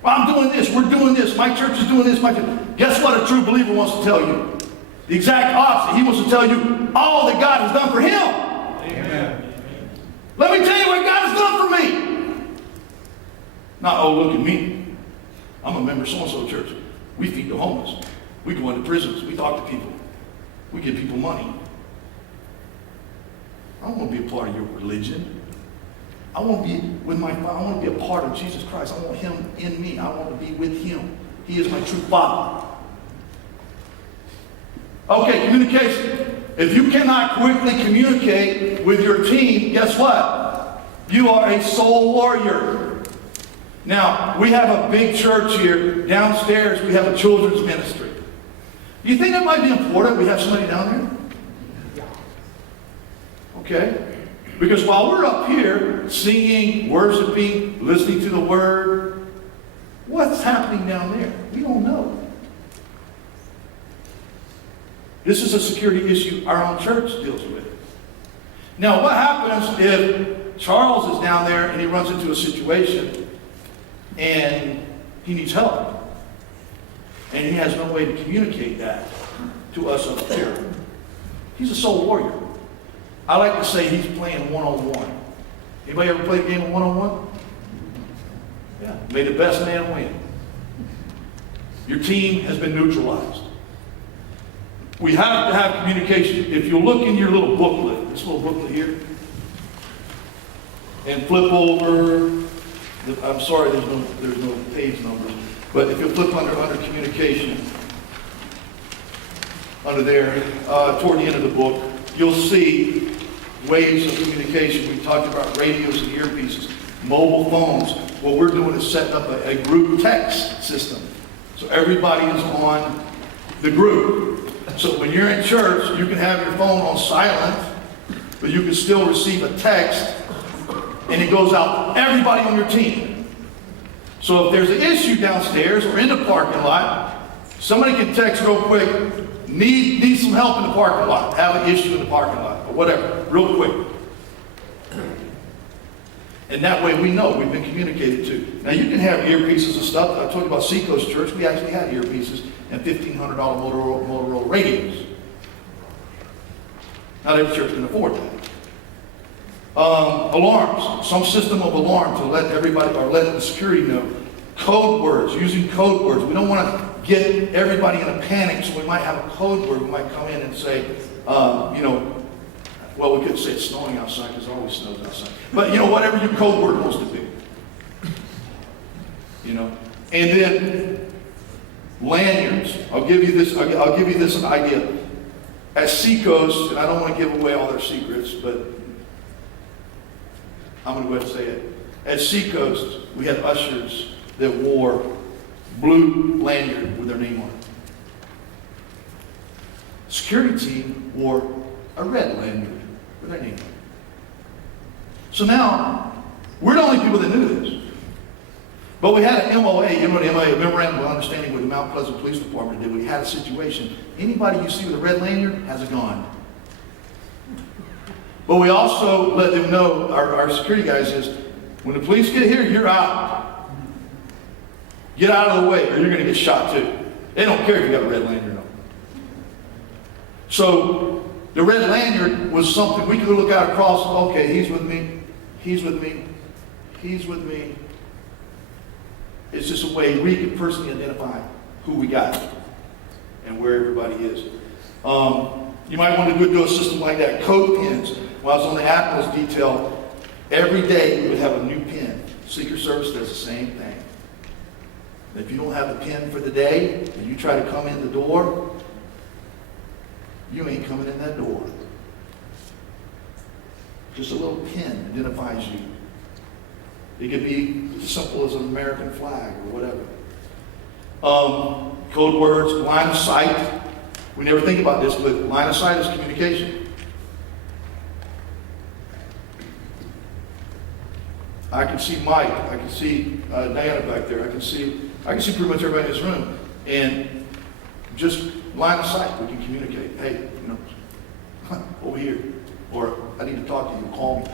Well, I'm doing this, we're doing this, my church is doing this, Guess what a true believer wants to tell you? The exact opposite. He wants to tell you all that God has done for him. Amen. Let me tell you what God has done for me. Not, oh, look at me. I'm a member of so-and-so church. We feed the homeless. We go into prisons. We talk to people. We give people money. I don't want to be a part of your religion. I want to be a part of Jesus Christ. I want him in me. I want to be with him. He is my true Father. Okay, communication. If you cannot quickly communicate with your team, guess what? You are a soul warrior. Now, we have a big church here. Downstairs, we have a children's ministry. Do you think that might be important? We have somebody down there? Okay. Because while we're up here singing, worshiping, listening to the word, What's happening down there? We don't know. This is a security issue our own church deals with. Now, what happens if Charles is down there and he runs into a situation and he needs help? And he has no way to communicate that to us up there. He's a soul warrior. I like to say he's playing one-on-one. Anybody ever played a game of one-on-one? Yeah. May the best man win. Your team has been neutralized. We have to have communication. If you look in your little booklet, this little booklet here, and flip over, I'm sorry there's no page numbers, but if you flip under communication, under there, toward the end of the book, you'll see ways of communication. We talked about radios and earpieces, mobile phones. What we're doing is setting up a group text system. So everybody is on the group. So when you're in church, you can have your phone on silent, but you can still receive a text, and it goes out to everybody on your team. So if there's an issue downstairs or in the parking lot, somebody can text real quick, need some help in the parking lot, have an issue in the parking lot, or whatever, real quick. And that way we know we've been communicated to. Now you can have earpieces and stuff. I told you about Seacoast Church. We actually had earpieces and $1,500 Motorola radios. Not every church can afford that. Alarms, some system of alarm to let everybody, or let the security know. Code words, using code words. We don't want to get everybody in a panic, so we might have a code word. We might come in and say, well, we could say it's snowing outside because it always snows outside. But, whatever your code word wants to be. And then lanyards. I'll give you this an idea. At Seacoast, and I don't want to give away all their secrets, but I'm going to go ahead and say it. At Seacoast, we had ushers that wore blue lanyard with their name on it. Security team wore a red lanyard with their name on it. So now, we're the only people that knew this. But we had an MOA, a Memorandum of Understanding with the Mount Pleasant Police Department did. We had a situation. Anybody you see with a red lanyard has a gun. But we also let them know, our security guys is, when the police get here, you're out. Get out of the way or you're going to get shot too. They don't care if you got a red lanyard or not. So the red lanyard was something we could look out across, okay, he's with me, he's with me, he's with me. It's just a way we can personally identify who we got and where everybody is. You might want to do a system like that. Code pins. When I was on the Atlas detail, every day we would have a new pin. Secret Service does the same thing. If you don't have the pin for the day, and you try to come in the door, you ain't coming in that door. Just a little pin identifies you. It could be as simple as an American flag or whatever. Code words, line of sight. We never think about this, but line of sight is communication. I can see Mike. I can see Diana back there. I can see pretty much everybody in this room. And just line of sight, we can communicate. Hey, over here. Or I need to talk to you. Call me.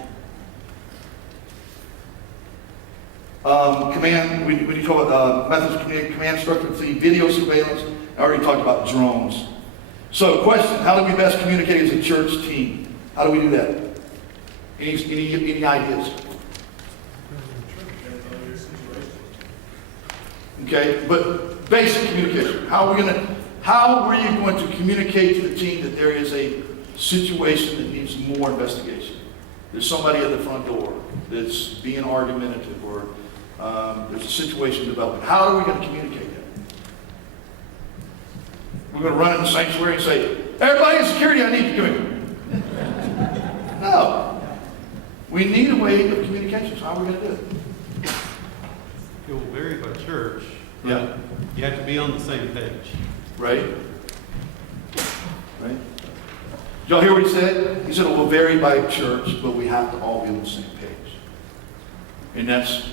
Command, when you talk about methods of command structure, the video surveillance, I already talked about drones. So question, how do we best communicate as a church team? How do we do that? Any ideas? Okay, but basic communication. How are you going to communicate to the team that there is a situation that needs more investigation? There's somebody at the front door that's being argumentative, or there's a situation developing. How are we going to communicate that? We're going to run in the sanctuary and say, everybody in security, I need you to come here. No. We need a way of communication. So how are we going to do it? It will vary by church. Yeah. You have to be on the same page. Right? Right? Did y'all hear what he said? He said it will vary by church, but we have to all be on the same page. And that's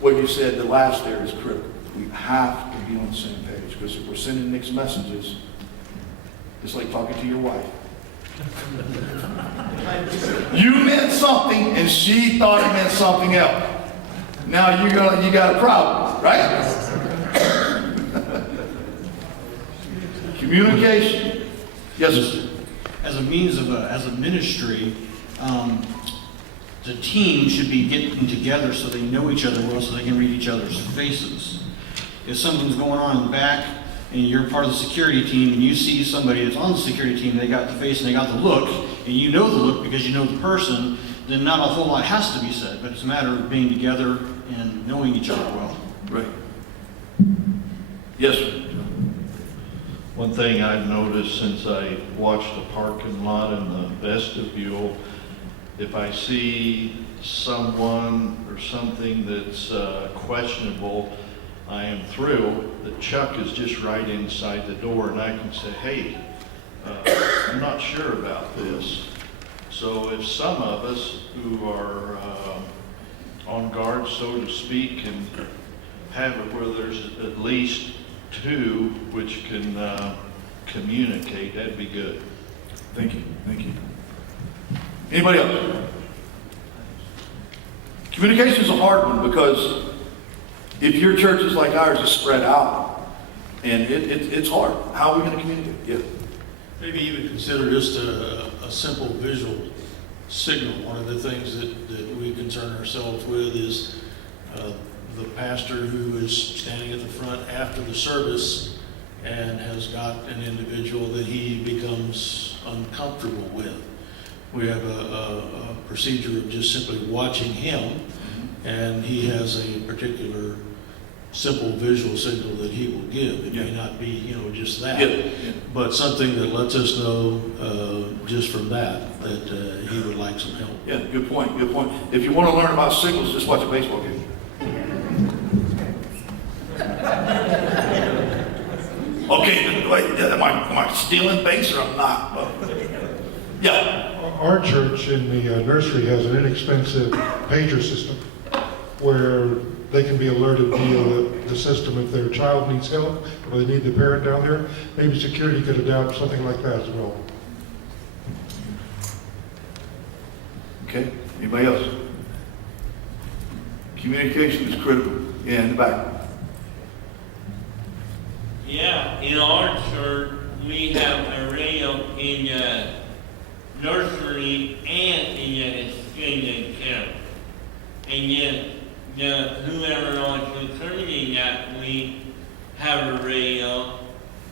what you said, the last there is critical. We have to be on the same page, because if we're sending mixed messages, it's like talking to your wife. You meant something, and she thought it meant something else. Now you got a problem, right? Communication. Yes, sir. As a means of as a ministry, the team should be getting together so they know each other well, so they can read each other's faces. If something's going on in the back and you're part of the security team and you see somebody that's on the security team, they got the face and they got the look, and you know the look because you know the person, then not a whole lot has to be said, but it's a matter of being together and knowing each other well. Right. Yes, sir. One thing I've noticed since I watched the parking lot in the vestibule, if I see someone or something that's questionable, I am thrilled that Chuck is just right inside the door and I can say, hey, I'm not sure about this. So if some of us who are on guard, so to speak, and have it where there's at least two which can communicate, that'd be good. Thank you. Thank you. Anybody else? Communication is a hard one, because if your church is like ours, is spread out, and it's hard. How are we going to communicate? Yeah. Maybe even consider just a simple visual signal. One of the things that we concern ourselves with is the pastor who is standing at the front after the service and has got an individual that he becomes uncomfortable with. We have a procedure of just simply watching him, and he has a particular simple visual signal that he will give. It may not be, just that, but something that lets us know just from that he would like some help. Yeah, good point, good point. If you want to learn about signals, just watch a baseball game. Okay, wait, am I stealing base or I'm not? Yeah. Our church in the nursery has an inexpensive pager system where they can be alerted via the system if their child needs help or they need the parent down there. Maybe security could adapt something like that as well. Okay, anybody else? Communication is critical. Yeah, in the back. Yeah, in our church, we have a radio in the nursery and in the student camp. And then whoever wants to terminate that, we have a radio.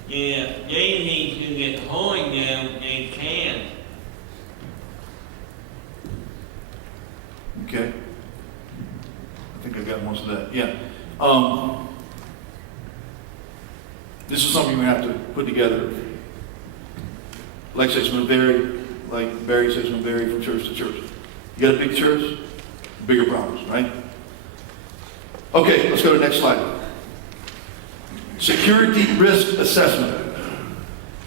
If they need to get hold of them, they can. Okay. I think I got most of that. Yeah. This is something we have to put together. Like I said, it's going to vary. Like Barry says, it's going to vary from church to church. You got a big church, bigger problems, right? Okay, let's go to the next slide. Security risk assessment.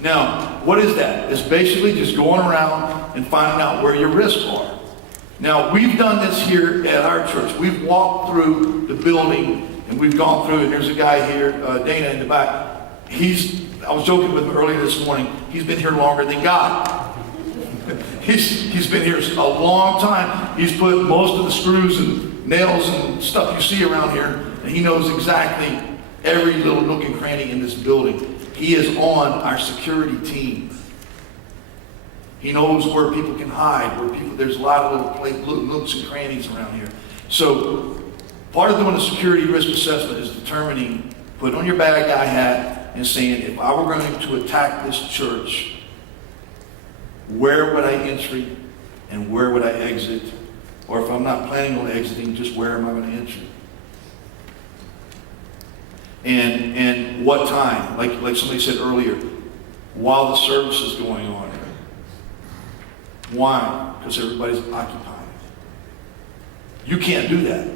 Now, what is that? It's basically just going around and finding out where your risks are. Now, we've done this here at our church. We've walked through the building and we've gone through, and there's a guy here, Dana in the back. I was joking with him earlier this morning, he's been here longer than God. He's been here a long time. He's put most of the screws and nails and stuff you see around here, and he knows exactly every little nook and cranny in this building. He is on our security team. He knows where people can hide, there's a lot of little nooks and crannies around here. So part of doing a security risk assessment is determining, put on your bad guy hat and saying, if I were going to attack this church, where would I enter and where would I exit? Or if I'm not planning on exiting, just where am I going to enter? And what time? Like somebody said earlier, while the service is going on. Why? Because everybody's occupied. You can't do that.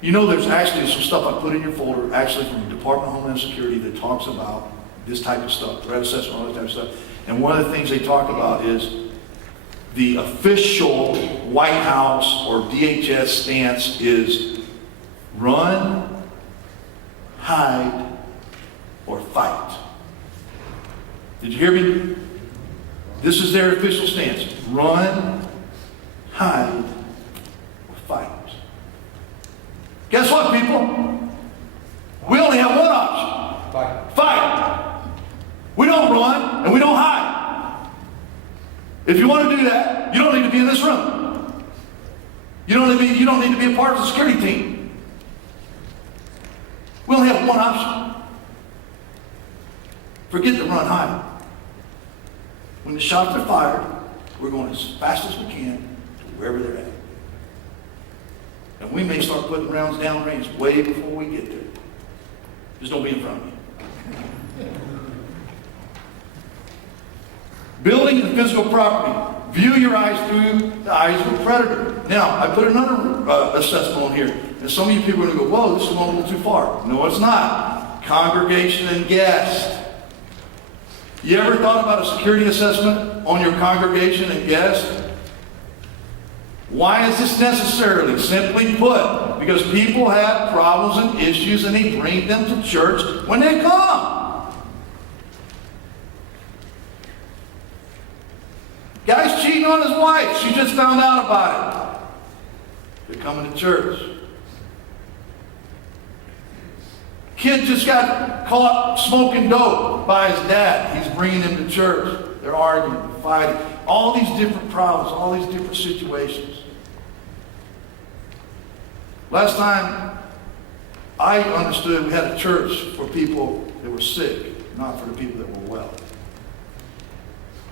You know, there's actually some stuff I put in your folder, actually from the Department of Homeland Security, that talks about this type of stuff, threat assessment, all that type of stuff. And one of the things they talk about is the official White House or DHS stance is Run, hide, or fight. Did you hear me? This is their official stance. Run, hide, or fight. Guess what, people? We only have one option. Fight. We don't run and we don't hide. If you want to do that, you don't need to be in this room. You don't need to be a part of the security team. We only have one option. Forget the run, hide. When the shots are fired, we're going as fast as we can to wherever they're at. And we may start putting rounds downrange way before we get there. Just don't be in front of me. Building and physical property. View your eyes through the eyes of a predator. Now, I put another assessment on here. And some of you people are going to go, whoa, this is going a little too far. No, it's not. Congregation and guest. You ever thought about a security assessment on your congregation and guest? Why is this necessarily? Simply put, because people have problems and issues and they bring them to church when they come. Guy's cheating on his wife. She just found out about it. They're coming to church. Kid just got caught smoking dope by his dad. He's bringing him to church. They're arguing, fighting. All these different problems, all these different situations. Last time I understood, we had a church for people that were sick, not for the people that were well.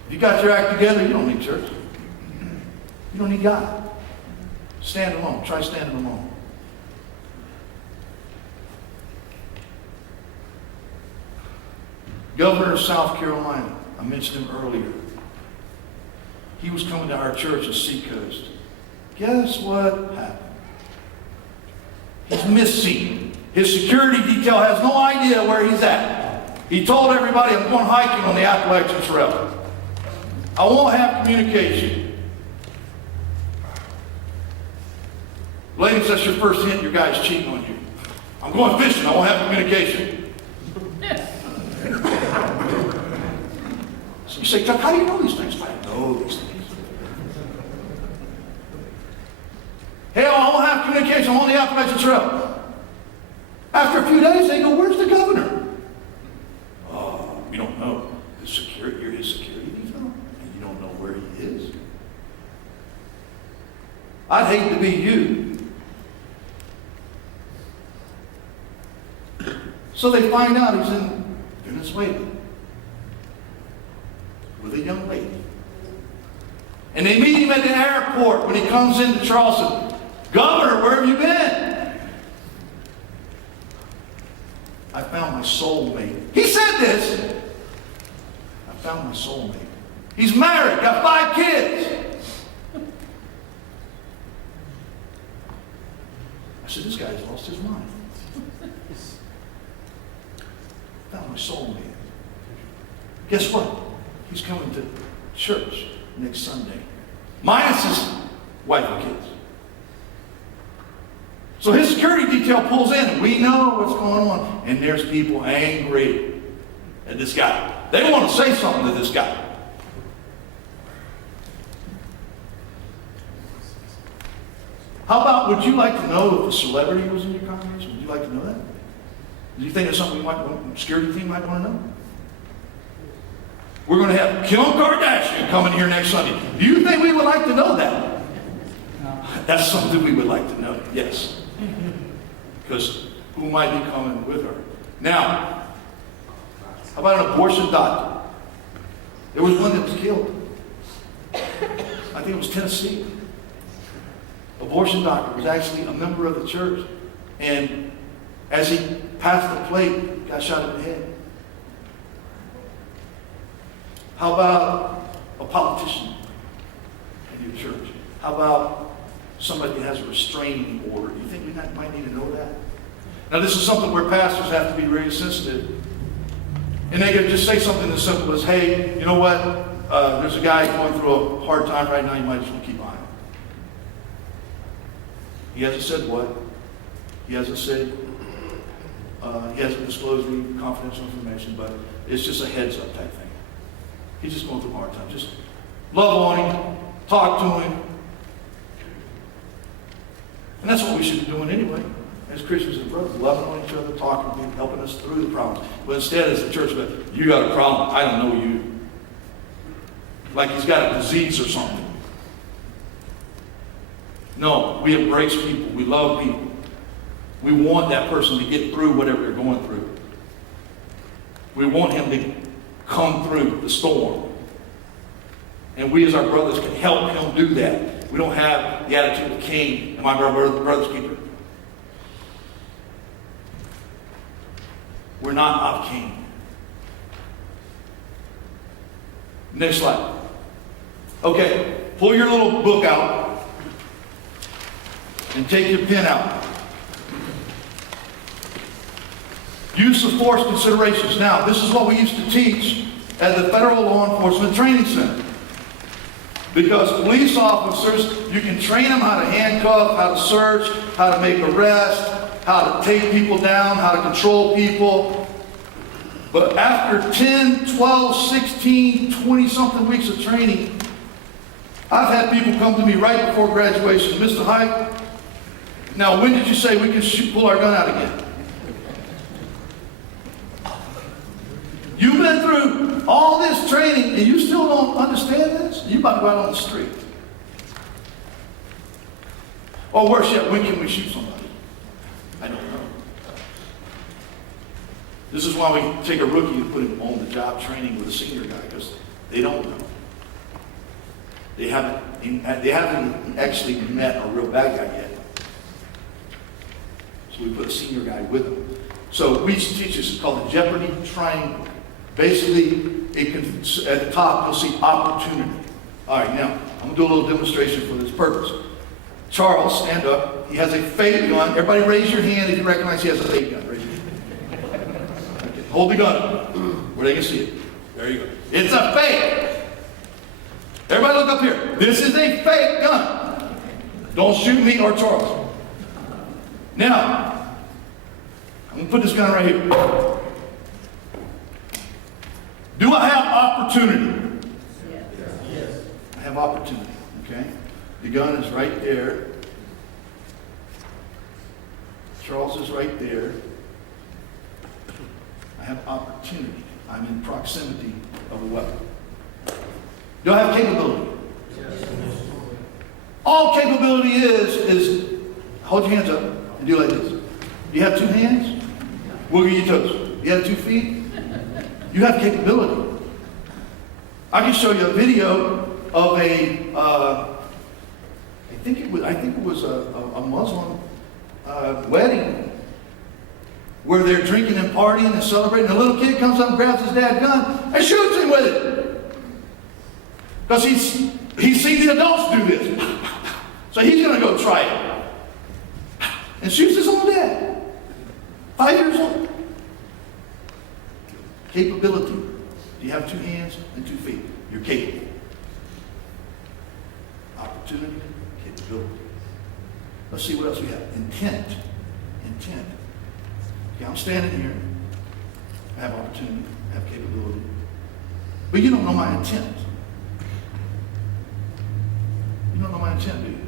If you got your act together, you don't need church. You don't need God. Stand alone. Try standing alone. Governor of South Carolina, I mentioned him earlier. He was coming to our church at Seacoast. Guess what happened? He's missing. His security detail has no idea where he's at. He told everybody, I'm going hiking on the Appalachian Trail. I won't have communication. Ladies, that's your first hint your guy's cheating on you. I'm going fishing, I won't have communication. So you say, Chuck, how do you know these things? I know these things. Hell, I won't have communication. I'm on the Appalachian Trail. After a few days, they go, where's the governor? Oh, you don't know. You're his security detail, and you don't know where he is. I'd hate to be you. So they find out he's in Venezuela with a young lady. And they meet him at the airport when he comes into Charleston. Governor, where have you been? I found my soulmate. He said this. I found my soulmate. He's married, got 5 kids. I said, this guy's lost his mind. I found my soulmate. Guess what? He's coming to church next Sunday. Minus his wife and kids. So his security detail pulls in, and we know what's going on. And there's people angry at this guy. They want to say something to this guy. How about, would you like to know if a celebrity was in your congregation? Would you like to know that? Do you think there's something security team might want to know? We're going to have Kim Kardashian coming here next Sunday. Do you think we would like to know that? No. That's something we would like to know, yes. Because who might be coming with her? Now, how about an abortion doctor? There was one that was killed. I think it was Tennessee. Abortion doctor was actually a member of the church. And as he passed the plate, got shot in the head. How about a politician in your church? How about somebody that has a restraining order? Do you think we might need to know that? Now, this is something where pastors have to be very sensitive. And they can just say something as simple as, hey, you know what? There's a guy going through a hard time right now. You might just want to keep on him. He hasn't said what. He hasn't said, he hasn't disclosed any confidential information, but it's just a heads up type thing. He's just going through a hard time. Just love on him, talk to him. And that's what we should be doing anyway, as Christians and brothers, loving on each other, talking to people, helping us through the problems. But instead, as the church, you got a problem, I don't know you. Like he's got a disease or something. No, we embrace people. We love people. We want that person to get through whatever they're going through. We want him to come through the storm. And we as our brothers can help him do that. We don't have the attitude of Cain, am I my brother's keeper? We're not of Cain. Next slide. Okay, pull your little book out and take your pen out. Use of force considerations. Now, this is what we used to teach at the Federal Law Enforcement Training Center. Because police officers, you can train them how to handcuff, how to search, how to make arrests, how to take people down, how to control people. But after 10, 12, 16, 20-something weeks of training, I've had people come to me right before graduation, Mr. Huyck, now when did you say we can pull our gun out again? You've been through all this training and you still don't understand this? You about to go out on the street. Or worse yet, when can we shoot somebody? I don't know. This is why we take a rookie and put him on the job training with a senior guy, because they don't know. They haven't actually met a real bad guy yet. So we put a senior guy with them. So we teach this, it's called the Jeopardy Triangle. Basically, it can, at the top, you'll see opportunity. All right, now, I'm going to do a little demonstration for this purpose. Charles, stand up. He has a fake gun. Everybody raise your hand if you recognize he has a fake gun. Raise your hand. Okay. Hold the gun up where they can see it. There you go. It's a fake. Everybody look up here. This is a fake gun. Don't shoot me or Charles. Now, I'm going to put this gun right here. Do I have opportunity? Yes. I have opportunity, okay? The gun is right there. Charles is right there. I have opportunity. I'm in proximity of a weapon. Do I have capability? Yes. All capability is hold your hands up and do like this. Do you have two hands? Wiggle your toes. You have 2 feet? You have capability. I can show you a video of I think it was a Muslim wedding where they're drinking and partying and celebrating. A little kid comes up and grabs his dad's gun and shoots him with it. Because he's seen the adults do this. So he's going to go try it. And shoots his own dad. 5 years old. Capability. You have 2 hands and 2 feet. You're capable. Opportunity, capability. Let's see what else we have. Intent. Intent. Okay, I'm standing here. I have opportunity. I have capability. But you don't know my intent. You don't know my intent, do you?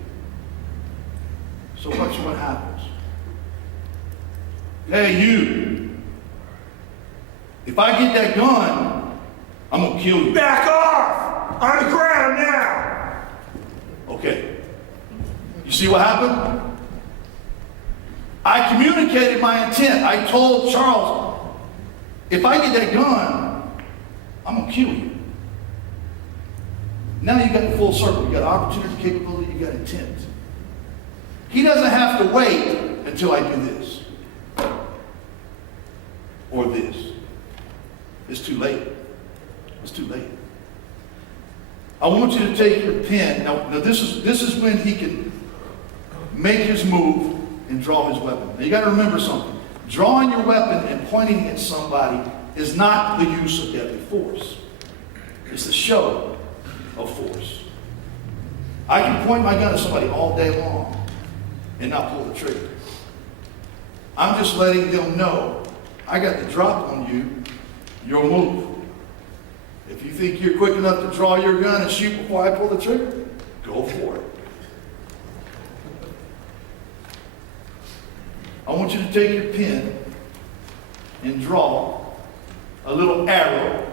So watch what happens. Hey, you. If I get that gun, I'm going to kill you. Back off! On the ground now! Okay. You see what happened? I communicated my intent. I told Charles, if I get that gun, I'm going to kill you. Now you got the full circle. You got opportunity, capability, you got intent. He doesn't have to wait until I do this. Or this. It's too late. It's too late. I want you to take your pen. Now this is when he can make his move and draw his weapon. Now you got to remember something. Drawing your weapon and pointing at somebody is not the use of deadly force. It's the show of force. I can point my gun at somebody all day long and not pull the trigger. I'm just letting them know, I got the drop on you, you'll move. If you think you're quick enough to draw your gun and shoot before I pull the trigger, go for it. I want you to take your pen and draw a little arrow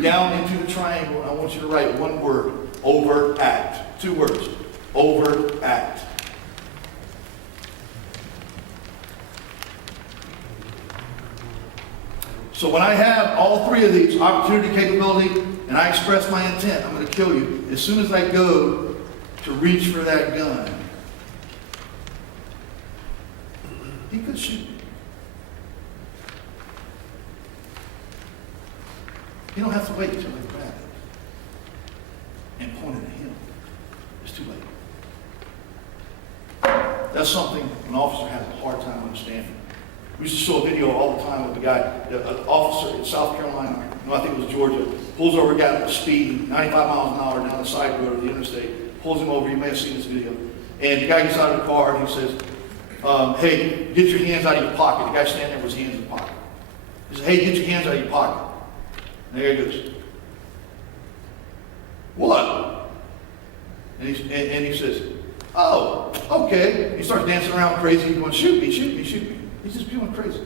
down into the triangle. I want you to write one word, overact. 2 words, overact. So when I have all 3 of these, opportunity, capability, and I express my intent, I'm going to kill you. As soon as I go to reach for that gun, he could shoot me. You don't have to wait until I grab it and point it at him. It's too late. That's something an officer has a hard time understanding. We used to show a video all the time of the guy, an officer in South Carolina, no, I think it was Georgia, pulls over a guy speeding 95 miles an hour down the side road of the interstate, pulls him over. You may have seen this video. And the guy gets out of the car and he says, hey, get your hands out of your pocket. The guy standing there with his hands in the pocket. He says, hey, get your hands out of your pocket. And there he goes. What? And he says, oh, okay. He starts dancing around crazy, going, shoot me, shoot me, shoot me. He's just feeling crazy.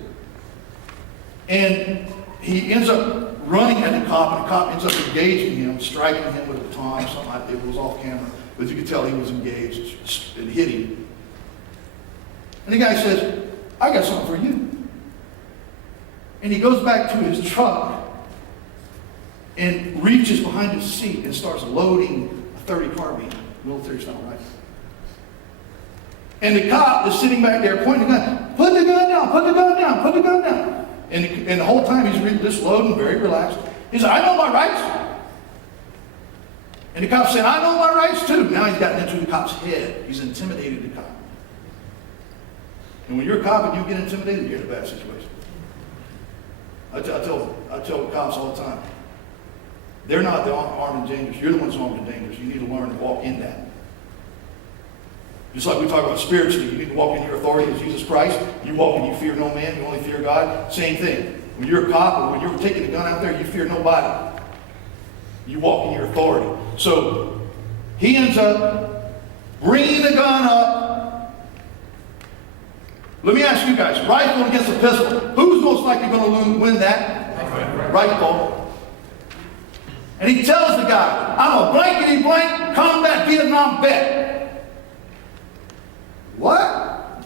And he ends up running at the cop, and the cop ends up engaging him, striking him with a baton or something like that. It was off camera, but you could tell he was engaged and hit him. And the guy says, I got something for you. And he goes back to his truck and reaches behind his seat and starts loading a .30 carbine, military style rifle. And the cop is sitting back there pointing the gun. Put the gun down, put the gun down, put the gun down. And the whole time he's just loading, very relaxed. He said, I know my rights. And the cop said, I know my rights too. Now he's gotten into the cop's head. He's intimidated the cop. And when you're a cop and you get intimidated, you're in a bad situation. I tell cops all the time, they're not the armed and dangerous. You're the ones armed and dangerous. You need to learn to walk in that. Just like we talk about spiritually, you need to walk in your authority as Jesus Christ. You walk in, you fear no man, you only fear God. Same thing. When you're a cop or when you're taking a gun out there, you fear nobody. You walk in your authority. So he ends up bringing the gun up. Let me ask you guys, rifle against a pistol, who's most likely going to win that? Rifle. And he tells the guy, I'm a blankety blank combat Vietnam vet. What?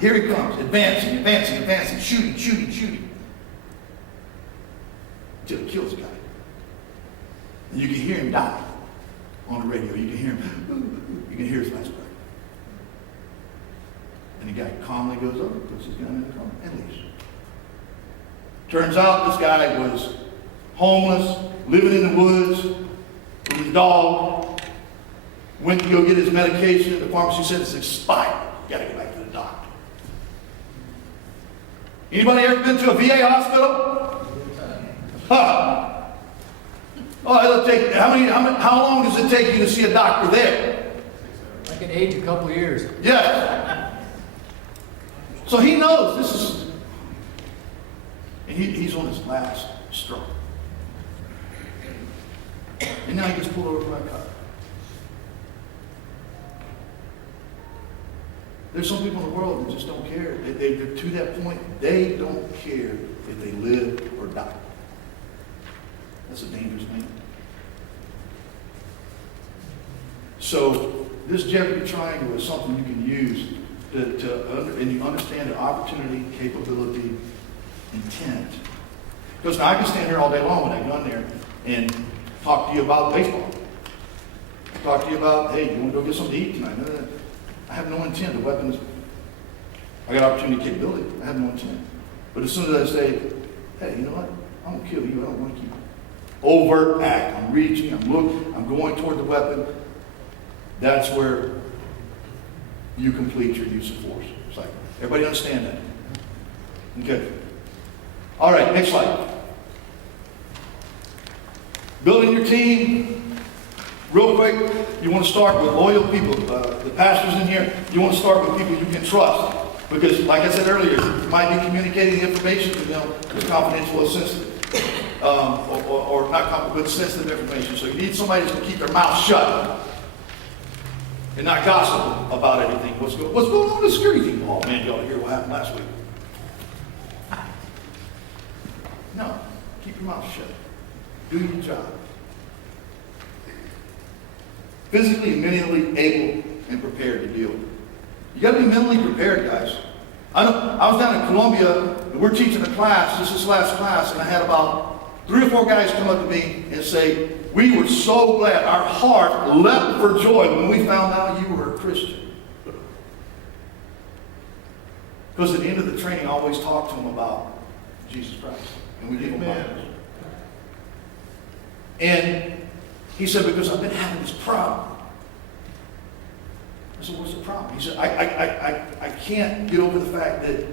Here he comes, advancing, advancing, advancing, shooting, shooting, shooting. Until he kills the guy. And you can hear him die on the radio. You can hear him, you can hear his last breath. And the guy calmly goes over, puts his gun in the car, and leaves. Turns out this guy was homeless, living in the woods, with his dog, went to go get his medication. The pharmacy said it's expired. You got to get back to the doctor. Anybody ever been to a VA hospital? Huh. Oh, it'll take, how long does it take you to see a doctor there? I can age a couple years. Yeah. So he knows this is, and he's on his last straw. And now he gets pulled over by a cop. There's some people in the world that just don't care. They're to that point, they don't care if they live or die. That's a dangerous man. So this jeopardy triangle is something you can use and you understand the opportunity, capability, intent. Because now I can stand here all day long with that gun there and talk to you about baseball. Talk to you about, hey, you want to go get something to eat tonight? I have no intent. The weapons, I got opportunity, capability. I have no intent. But as soon as I say, hey, you know what? I'm going to kill you. I don't want to keep you. Overt act. I'm reaching. I'm looking. I'm going toward the weapon. That's where you complete your use of force. It's like, everybody understand that? Okay. All right, next slide. Building your team, Real quick, you want to start with loyal people. The pastors in here, you want to start with people you can trust. Because, like I said earlier, you might be communicating information to them that's confidential or sensitive. Or not confidential, but sensitive information. So you need somebody to keep their mouth shut and not gossip about everything. What's going on with the security team? Oh man, y'all hear what happened last week. No, keep your mouth shut. Do your job. Physically and mentally able and prepared to deal with it. You got to be mentally prepared, guys. I was down in Colombia, and we're teaching a class, this is last class, and I had about 3 or 4 guys come up to me and say, we were so glad, our heart leapt for joy when we found out you were a Christian. Because at the end of the training, I always talk to them about Jesus Christ. And we give them Bibles. And he said, because I've been having this problem. I said, what's the problem? He said, I can't get over the fact that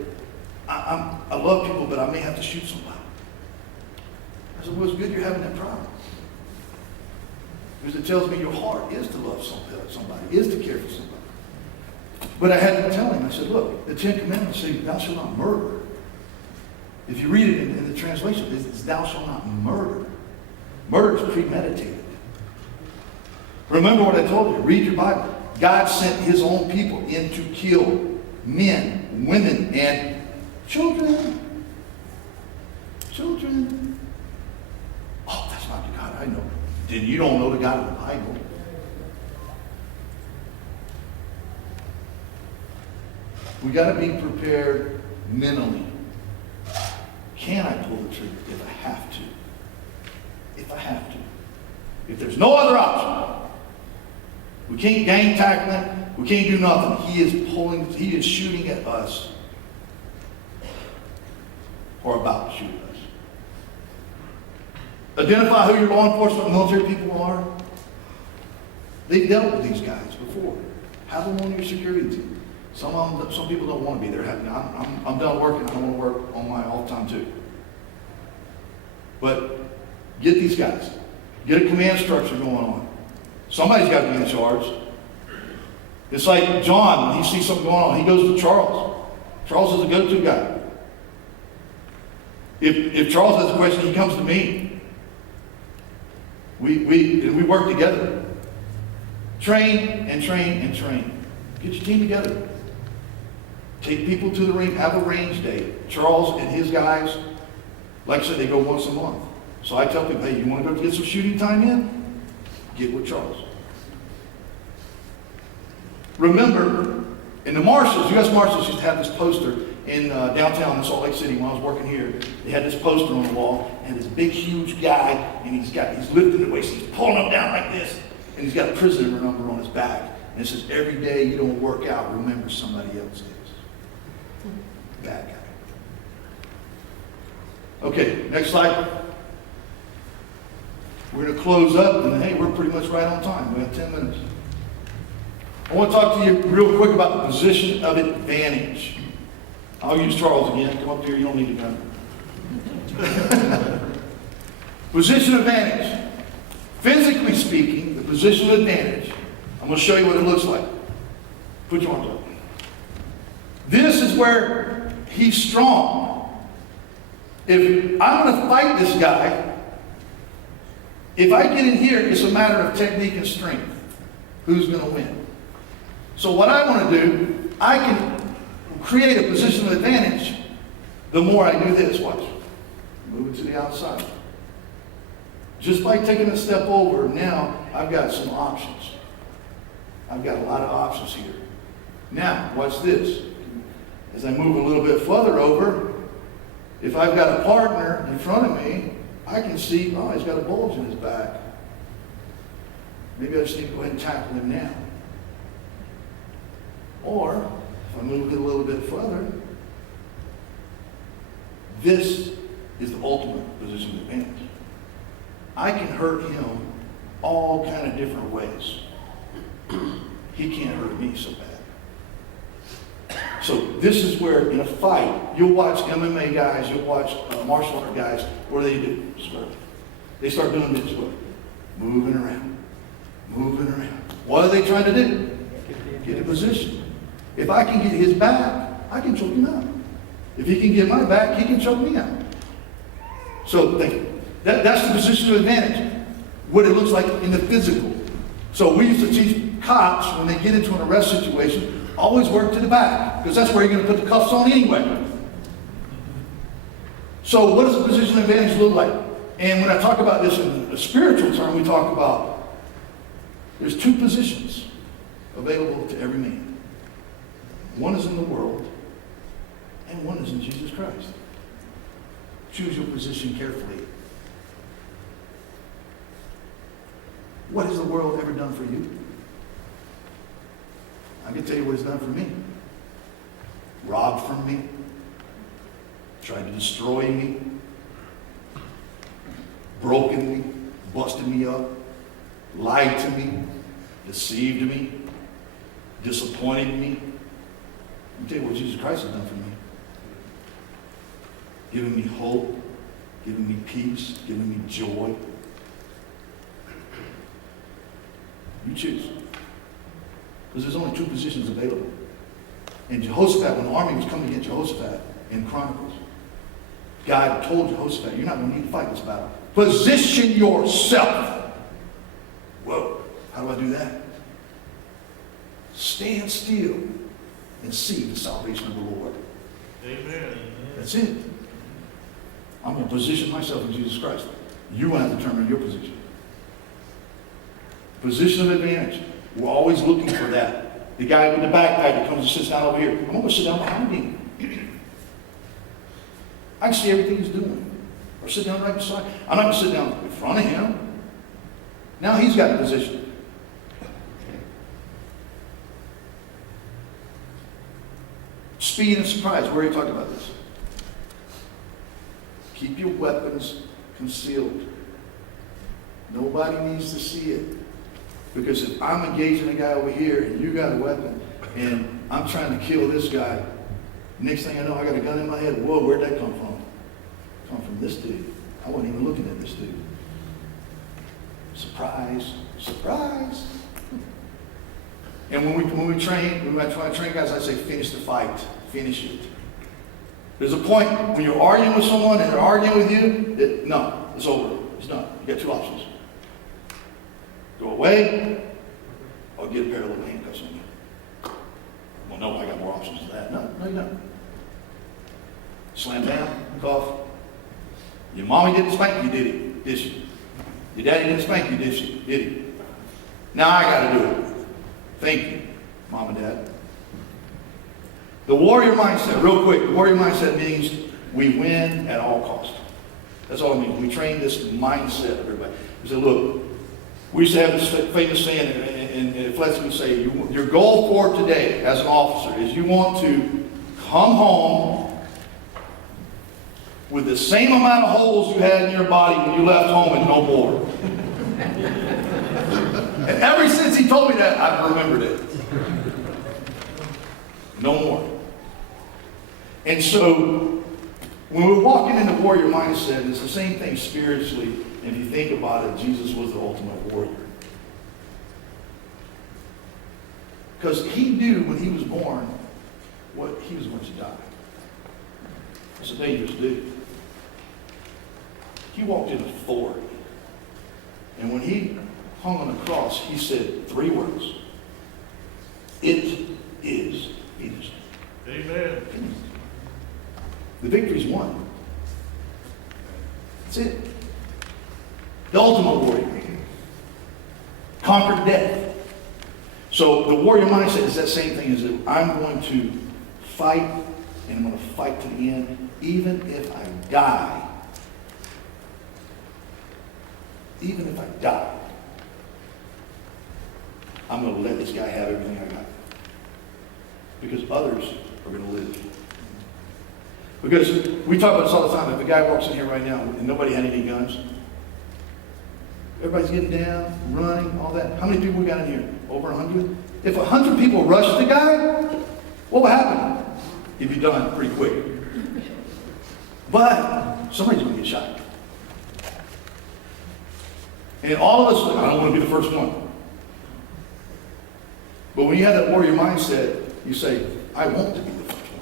I love people, but I may have to shoot somebody. I said, well, it's good you're having that problem. Because it tells me your heart is to love somebody, is to care for somebody. But I had to tell him, I said, look, the 10 Commandments say, thou shalt not murder. If you read it in the translation, it's thou shalt not murder. Murder is premeditated. Remember what I told you. Read your Bible. God sent his own people in to kill men, women, and children. Children. Oh, that's not the God I know. Then you don't know the God of the Bible. We got to be prepared mentally. Can I pull the trigger if I have to? If I have to. If there's no other option. We can't gang tackle him. We can't do nothing. He is shooting at us. Or about to shoot at us. Identify who your law enforcement and military people are. They've dealt with these guys before. Have them on your security team. Some people don't want to be there. I'm done working. I don't want to work on my all the time too. But get these guys. Get a command structure going on. Somebody's got to be in charge. It's like John, when he sees something going on, he goes to Charles. Charles is a go-to guy. If Charles has a question, he comes to me. We work together. Train and train and train. Get your team together. Take people to the ring. Have a range day. Charles and his guys, like I said, they go once a month. So I tell people, hey, you want to go get some shooting time in? Get with Charles. Remember, in the Marshals, U.S. Marshals used to have this poster in downtown in Salt Lake City when I was working here. They had this poster on the wall, and this big, huge guy, and he's lifting the weights, he's pulling them down like this, and he's got a prisoner number on his back. And it says, every day you don't work out, remember somebody else is. Bad guy. Okay, next slide. We're going to close up, and hey, we're pretty much right on time. We have 10 minutes. I want to talk to you real quick about the position of advantage. I'll use Charles again. Come up here, you don't need to go. Position of advantage. Physically speaking, the position of advantage, I'm going to show you what it looks like. Put your arms up. This is where he's strong. If I'm going to fight this guy, if I get in here, it's a matter of technique and strength. Who's going to win? So what I want to do, I can create a position of advantage the more I do this. Watch. Move it to the outside. Just by taking a step over, now I've got some options. I've got a lot of options here. Now, watch this. As I move a little bit further over, if I've got a partner in front of me, I can see, oh, he's got a bulge in his back. Maybe I just need to go ahead and tackle him now. Or, if I move it a little bit further, this is the ultimate position of advantage. I can hurt him all kind of different ways. He can't hurt me so bad. So this is where, in a fight, you'll watch MMA guys, you'll watch martial art guys, what do? They start doing this way, moving around. moving around. What are they trying to do? Get in position. If I can get his back, I can choke him out. If he can get my back, he can choke me out. So that's the position of advantage. What it looks like in the physical. So we used to teach cops when they get into an arrest situation, always work to the back, because that's where you're going to put the cuffs on anyway. So what does a position of advantage look like? And when I talk about this in a spiritual term, we talk about there's two positions available to every man. One is in the world, and one is in Jesus Christ. Choose your position carefully. What has the world ever done for you? I can tell you what it's done for me. Robbed from me, tried to destroy me, broken me, busted me up, lied to me, deceived me, disappointed me. I'll tell you what Jesus Christ has done for me. Giving me hope, giving me peace, giving me joy. You choose. Because there's only two positions available. And Jehoshaphat, when the army was coming to get Jehoshaphat in Chronicles, God told Jehoshaphat, you're not going to need to fight this battle. Position yourself. Whoa, how do I do that? Stand still and see the salvation of the Lord. Amen. That's it. I'm going to position myself in Jesus Christ. You're going to have to determine your position. Position of advantage. We're always looking for that. The guy with the backpack that comes and sits down over here, I'm going to sit down behind him. I can see everything he's doing. Or sit down right beside. I'm not going to sit down in front of him. Now he's got the position. Speed and surprise. We already talked about this. Keep your weapons concealed. Nobody needs to see it. Because if I'm engaging a guy over here and you got a weapon and I'm trying to kill this guy, next thing I know, I got a gun in my head. Whoa, where'd that come from? Come from this dude. I wasn't even looking at this dude. Surprise, surprise. And when we train, when I try to train guys, I say finish the fight, finish it. There's a point when you're arguing with someone and they're arguing with you that no, it's over, it's done. You got two options. Go away, or get a pair of little handcuffs on you. Well, no, I got more options than that. No, you don't. Slam down, cough. Your mommy didn't spank you, did she? Your daddy didn't spank you, did he? Now I got to do it. Thank you, mom and dad. The warrior mindset, real quick. The warrior mindset means we win at all costs. That's all it means. We train this mindset of everybody. We say, look, we used to have this famous saying, and Fletcher would say, your goal for today as an officer is you want to come home with the same amount of holes you had in your body when you left home and no more. And ever since he told me that, I've remembered it. No more. And so, when we're walking in the warrior mindset, it's the same thing spiritually. And if you think about it, Jesus was the ultimate warrior. Because he knew when he was born what he was going to die. It's a dangerous dude. He walked in authority. And when he hung on the cross, he said 3 words. It is finished. Amen. The victory's won. That's it. The ultimate warrior. Conquered death. So the warrior mindset is that same thing as that I'm going to fight, and I'm going to fight to the end, even if I die. Even if I die, I'm going to let this guy have everything I got. Because others are going to live. Because we talk about this all the time. If a guy walks in here right now and nobody had any guns, everybody's getting down, running, all that. How many people we got in here? Over 100? If 100 people rush the guy, what will happen? He'd be done pretty quick. But somebody's going to get shot. And all of us, I don't want to be the first one. But when you have that warrior mindset, you say, I want to be the first one.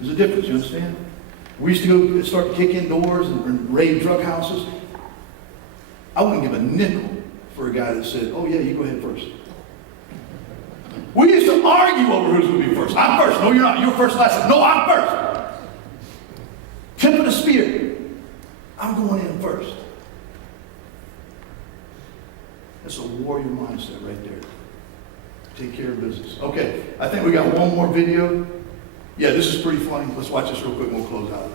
There's a difference, you understand? We used to go start to kick in doors and raid drug houses. I wouldn't give a nickel for a guy that said, oh yeah, you go ahead first. We used to argue over who's going to be first. I'm first. No, you're not. You're first last. No, I'm first. Tip of the spear. I'm going in first. That's a warrior mindset right there. Take care of business. Okay, I think we got one more video. Yeah, this is pretty funny. Let's watch this real quick and we'll close out.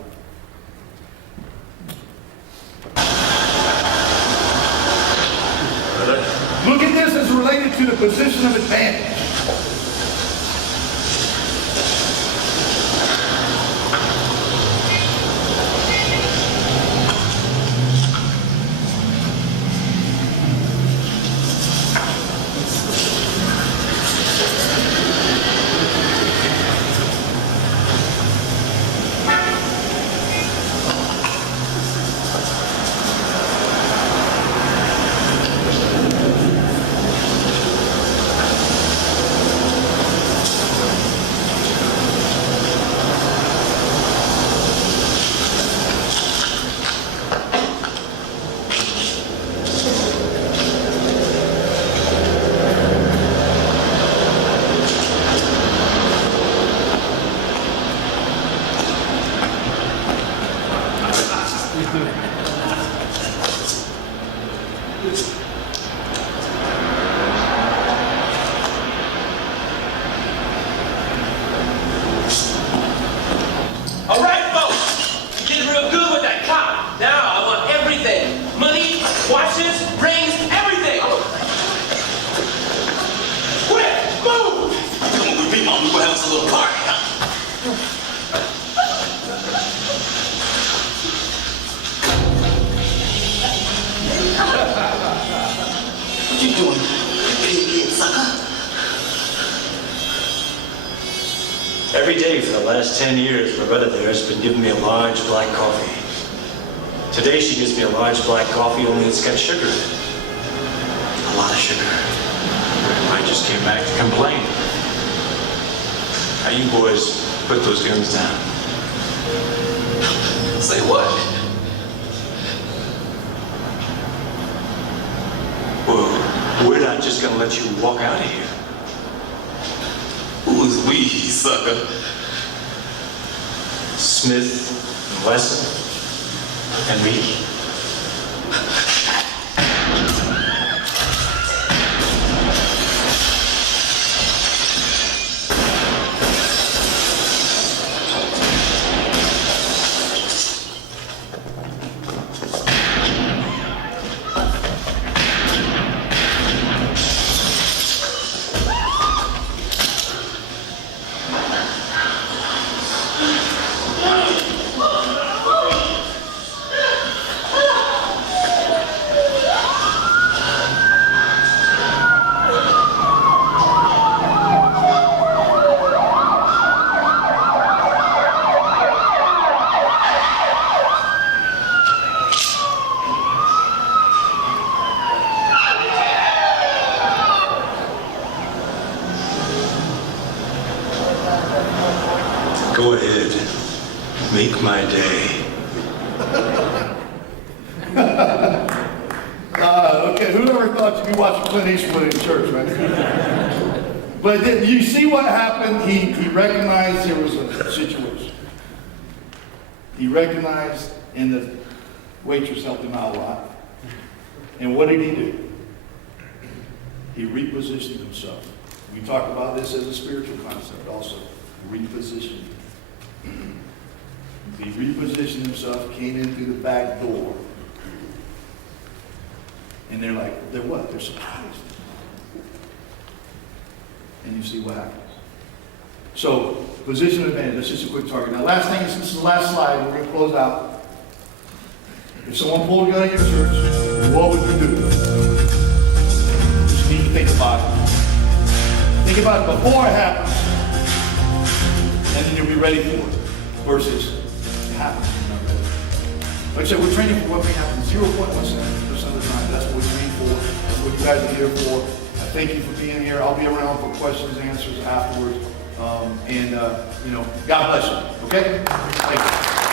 Look at this as related to the position of advantage. All right, folks, you did real good with that cop. Now I want everything. Money, watches, rings, everything. Quick, move! Come on with me, Mom. We're gonna have us a little party, huh? What you doing, pig sucker? Every day for the last 10 years, my brother there has been giving me a large black coffee. Today she gives me a large black coffee, only it's got sugar in it. A lot of sugar. I just came back to complain. Now you boys, put those guns down. Say what? Well, we're not just gonna let you walk out of here. Who's we, sucker? Smith, and Wesson, and me. Go ahead. Make my day. Okay, whoever thought you'd be watching Clint Eastwood in church, right? But then you see what happened? He recognized there was a situation. He recognized, and the waitress helped him out a lot. And what did he do? He repositioned himself. We talk about this as a spiritual concept also. Repositioning. He repositioned himself, came in through the back door. And they're like, they're what? They're surprised. And you see what happens. So, position advantage, that's just a quick target. Now, last thing, this is the last slide, we're going to close out. If someone pulled a gun in your church, what would you do? You need to think about it. Think about it before it happens, and then you'll be ready for it. Versus, it happens and you're not ready. Like I said, we're training for what may happen 0.1% of the time. That's what we train for. That's what you guys are here for. I Thank you for being here. I'll be around for questions and answers afterwards. God bless you. Okay? Thank you.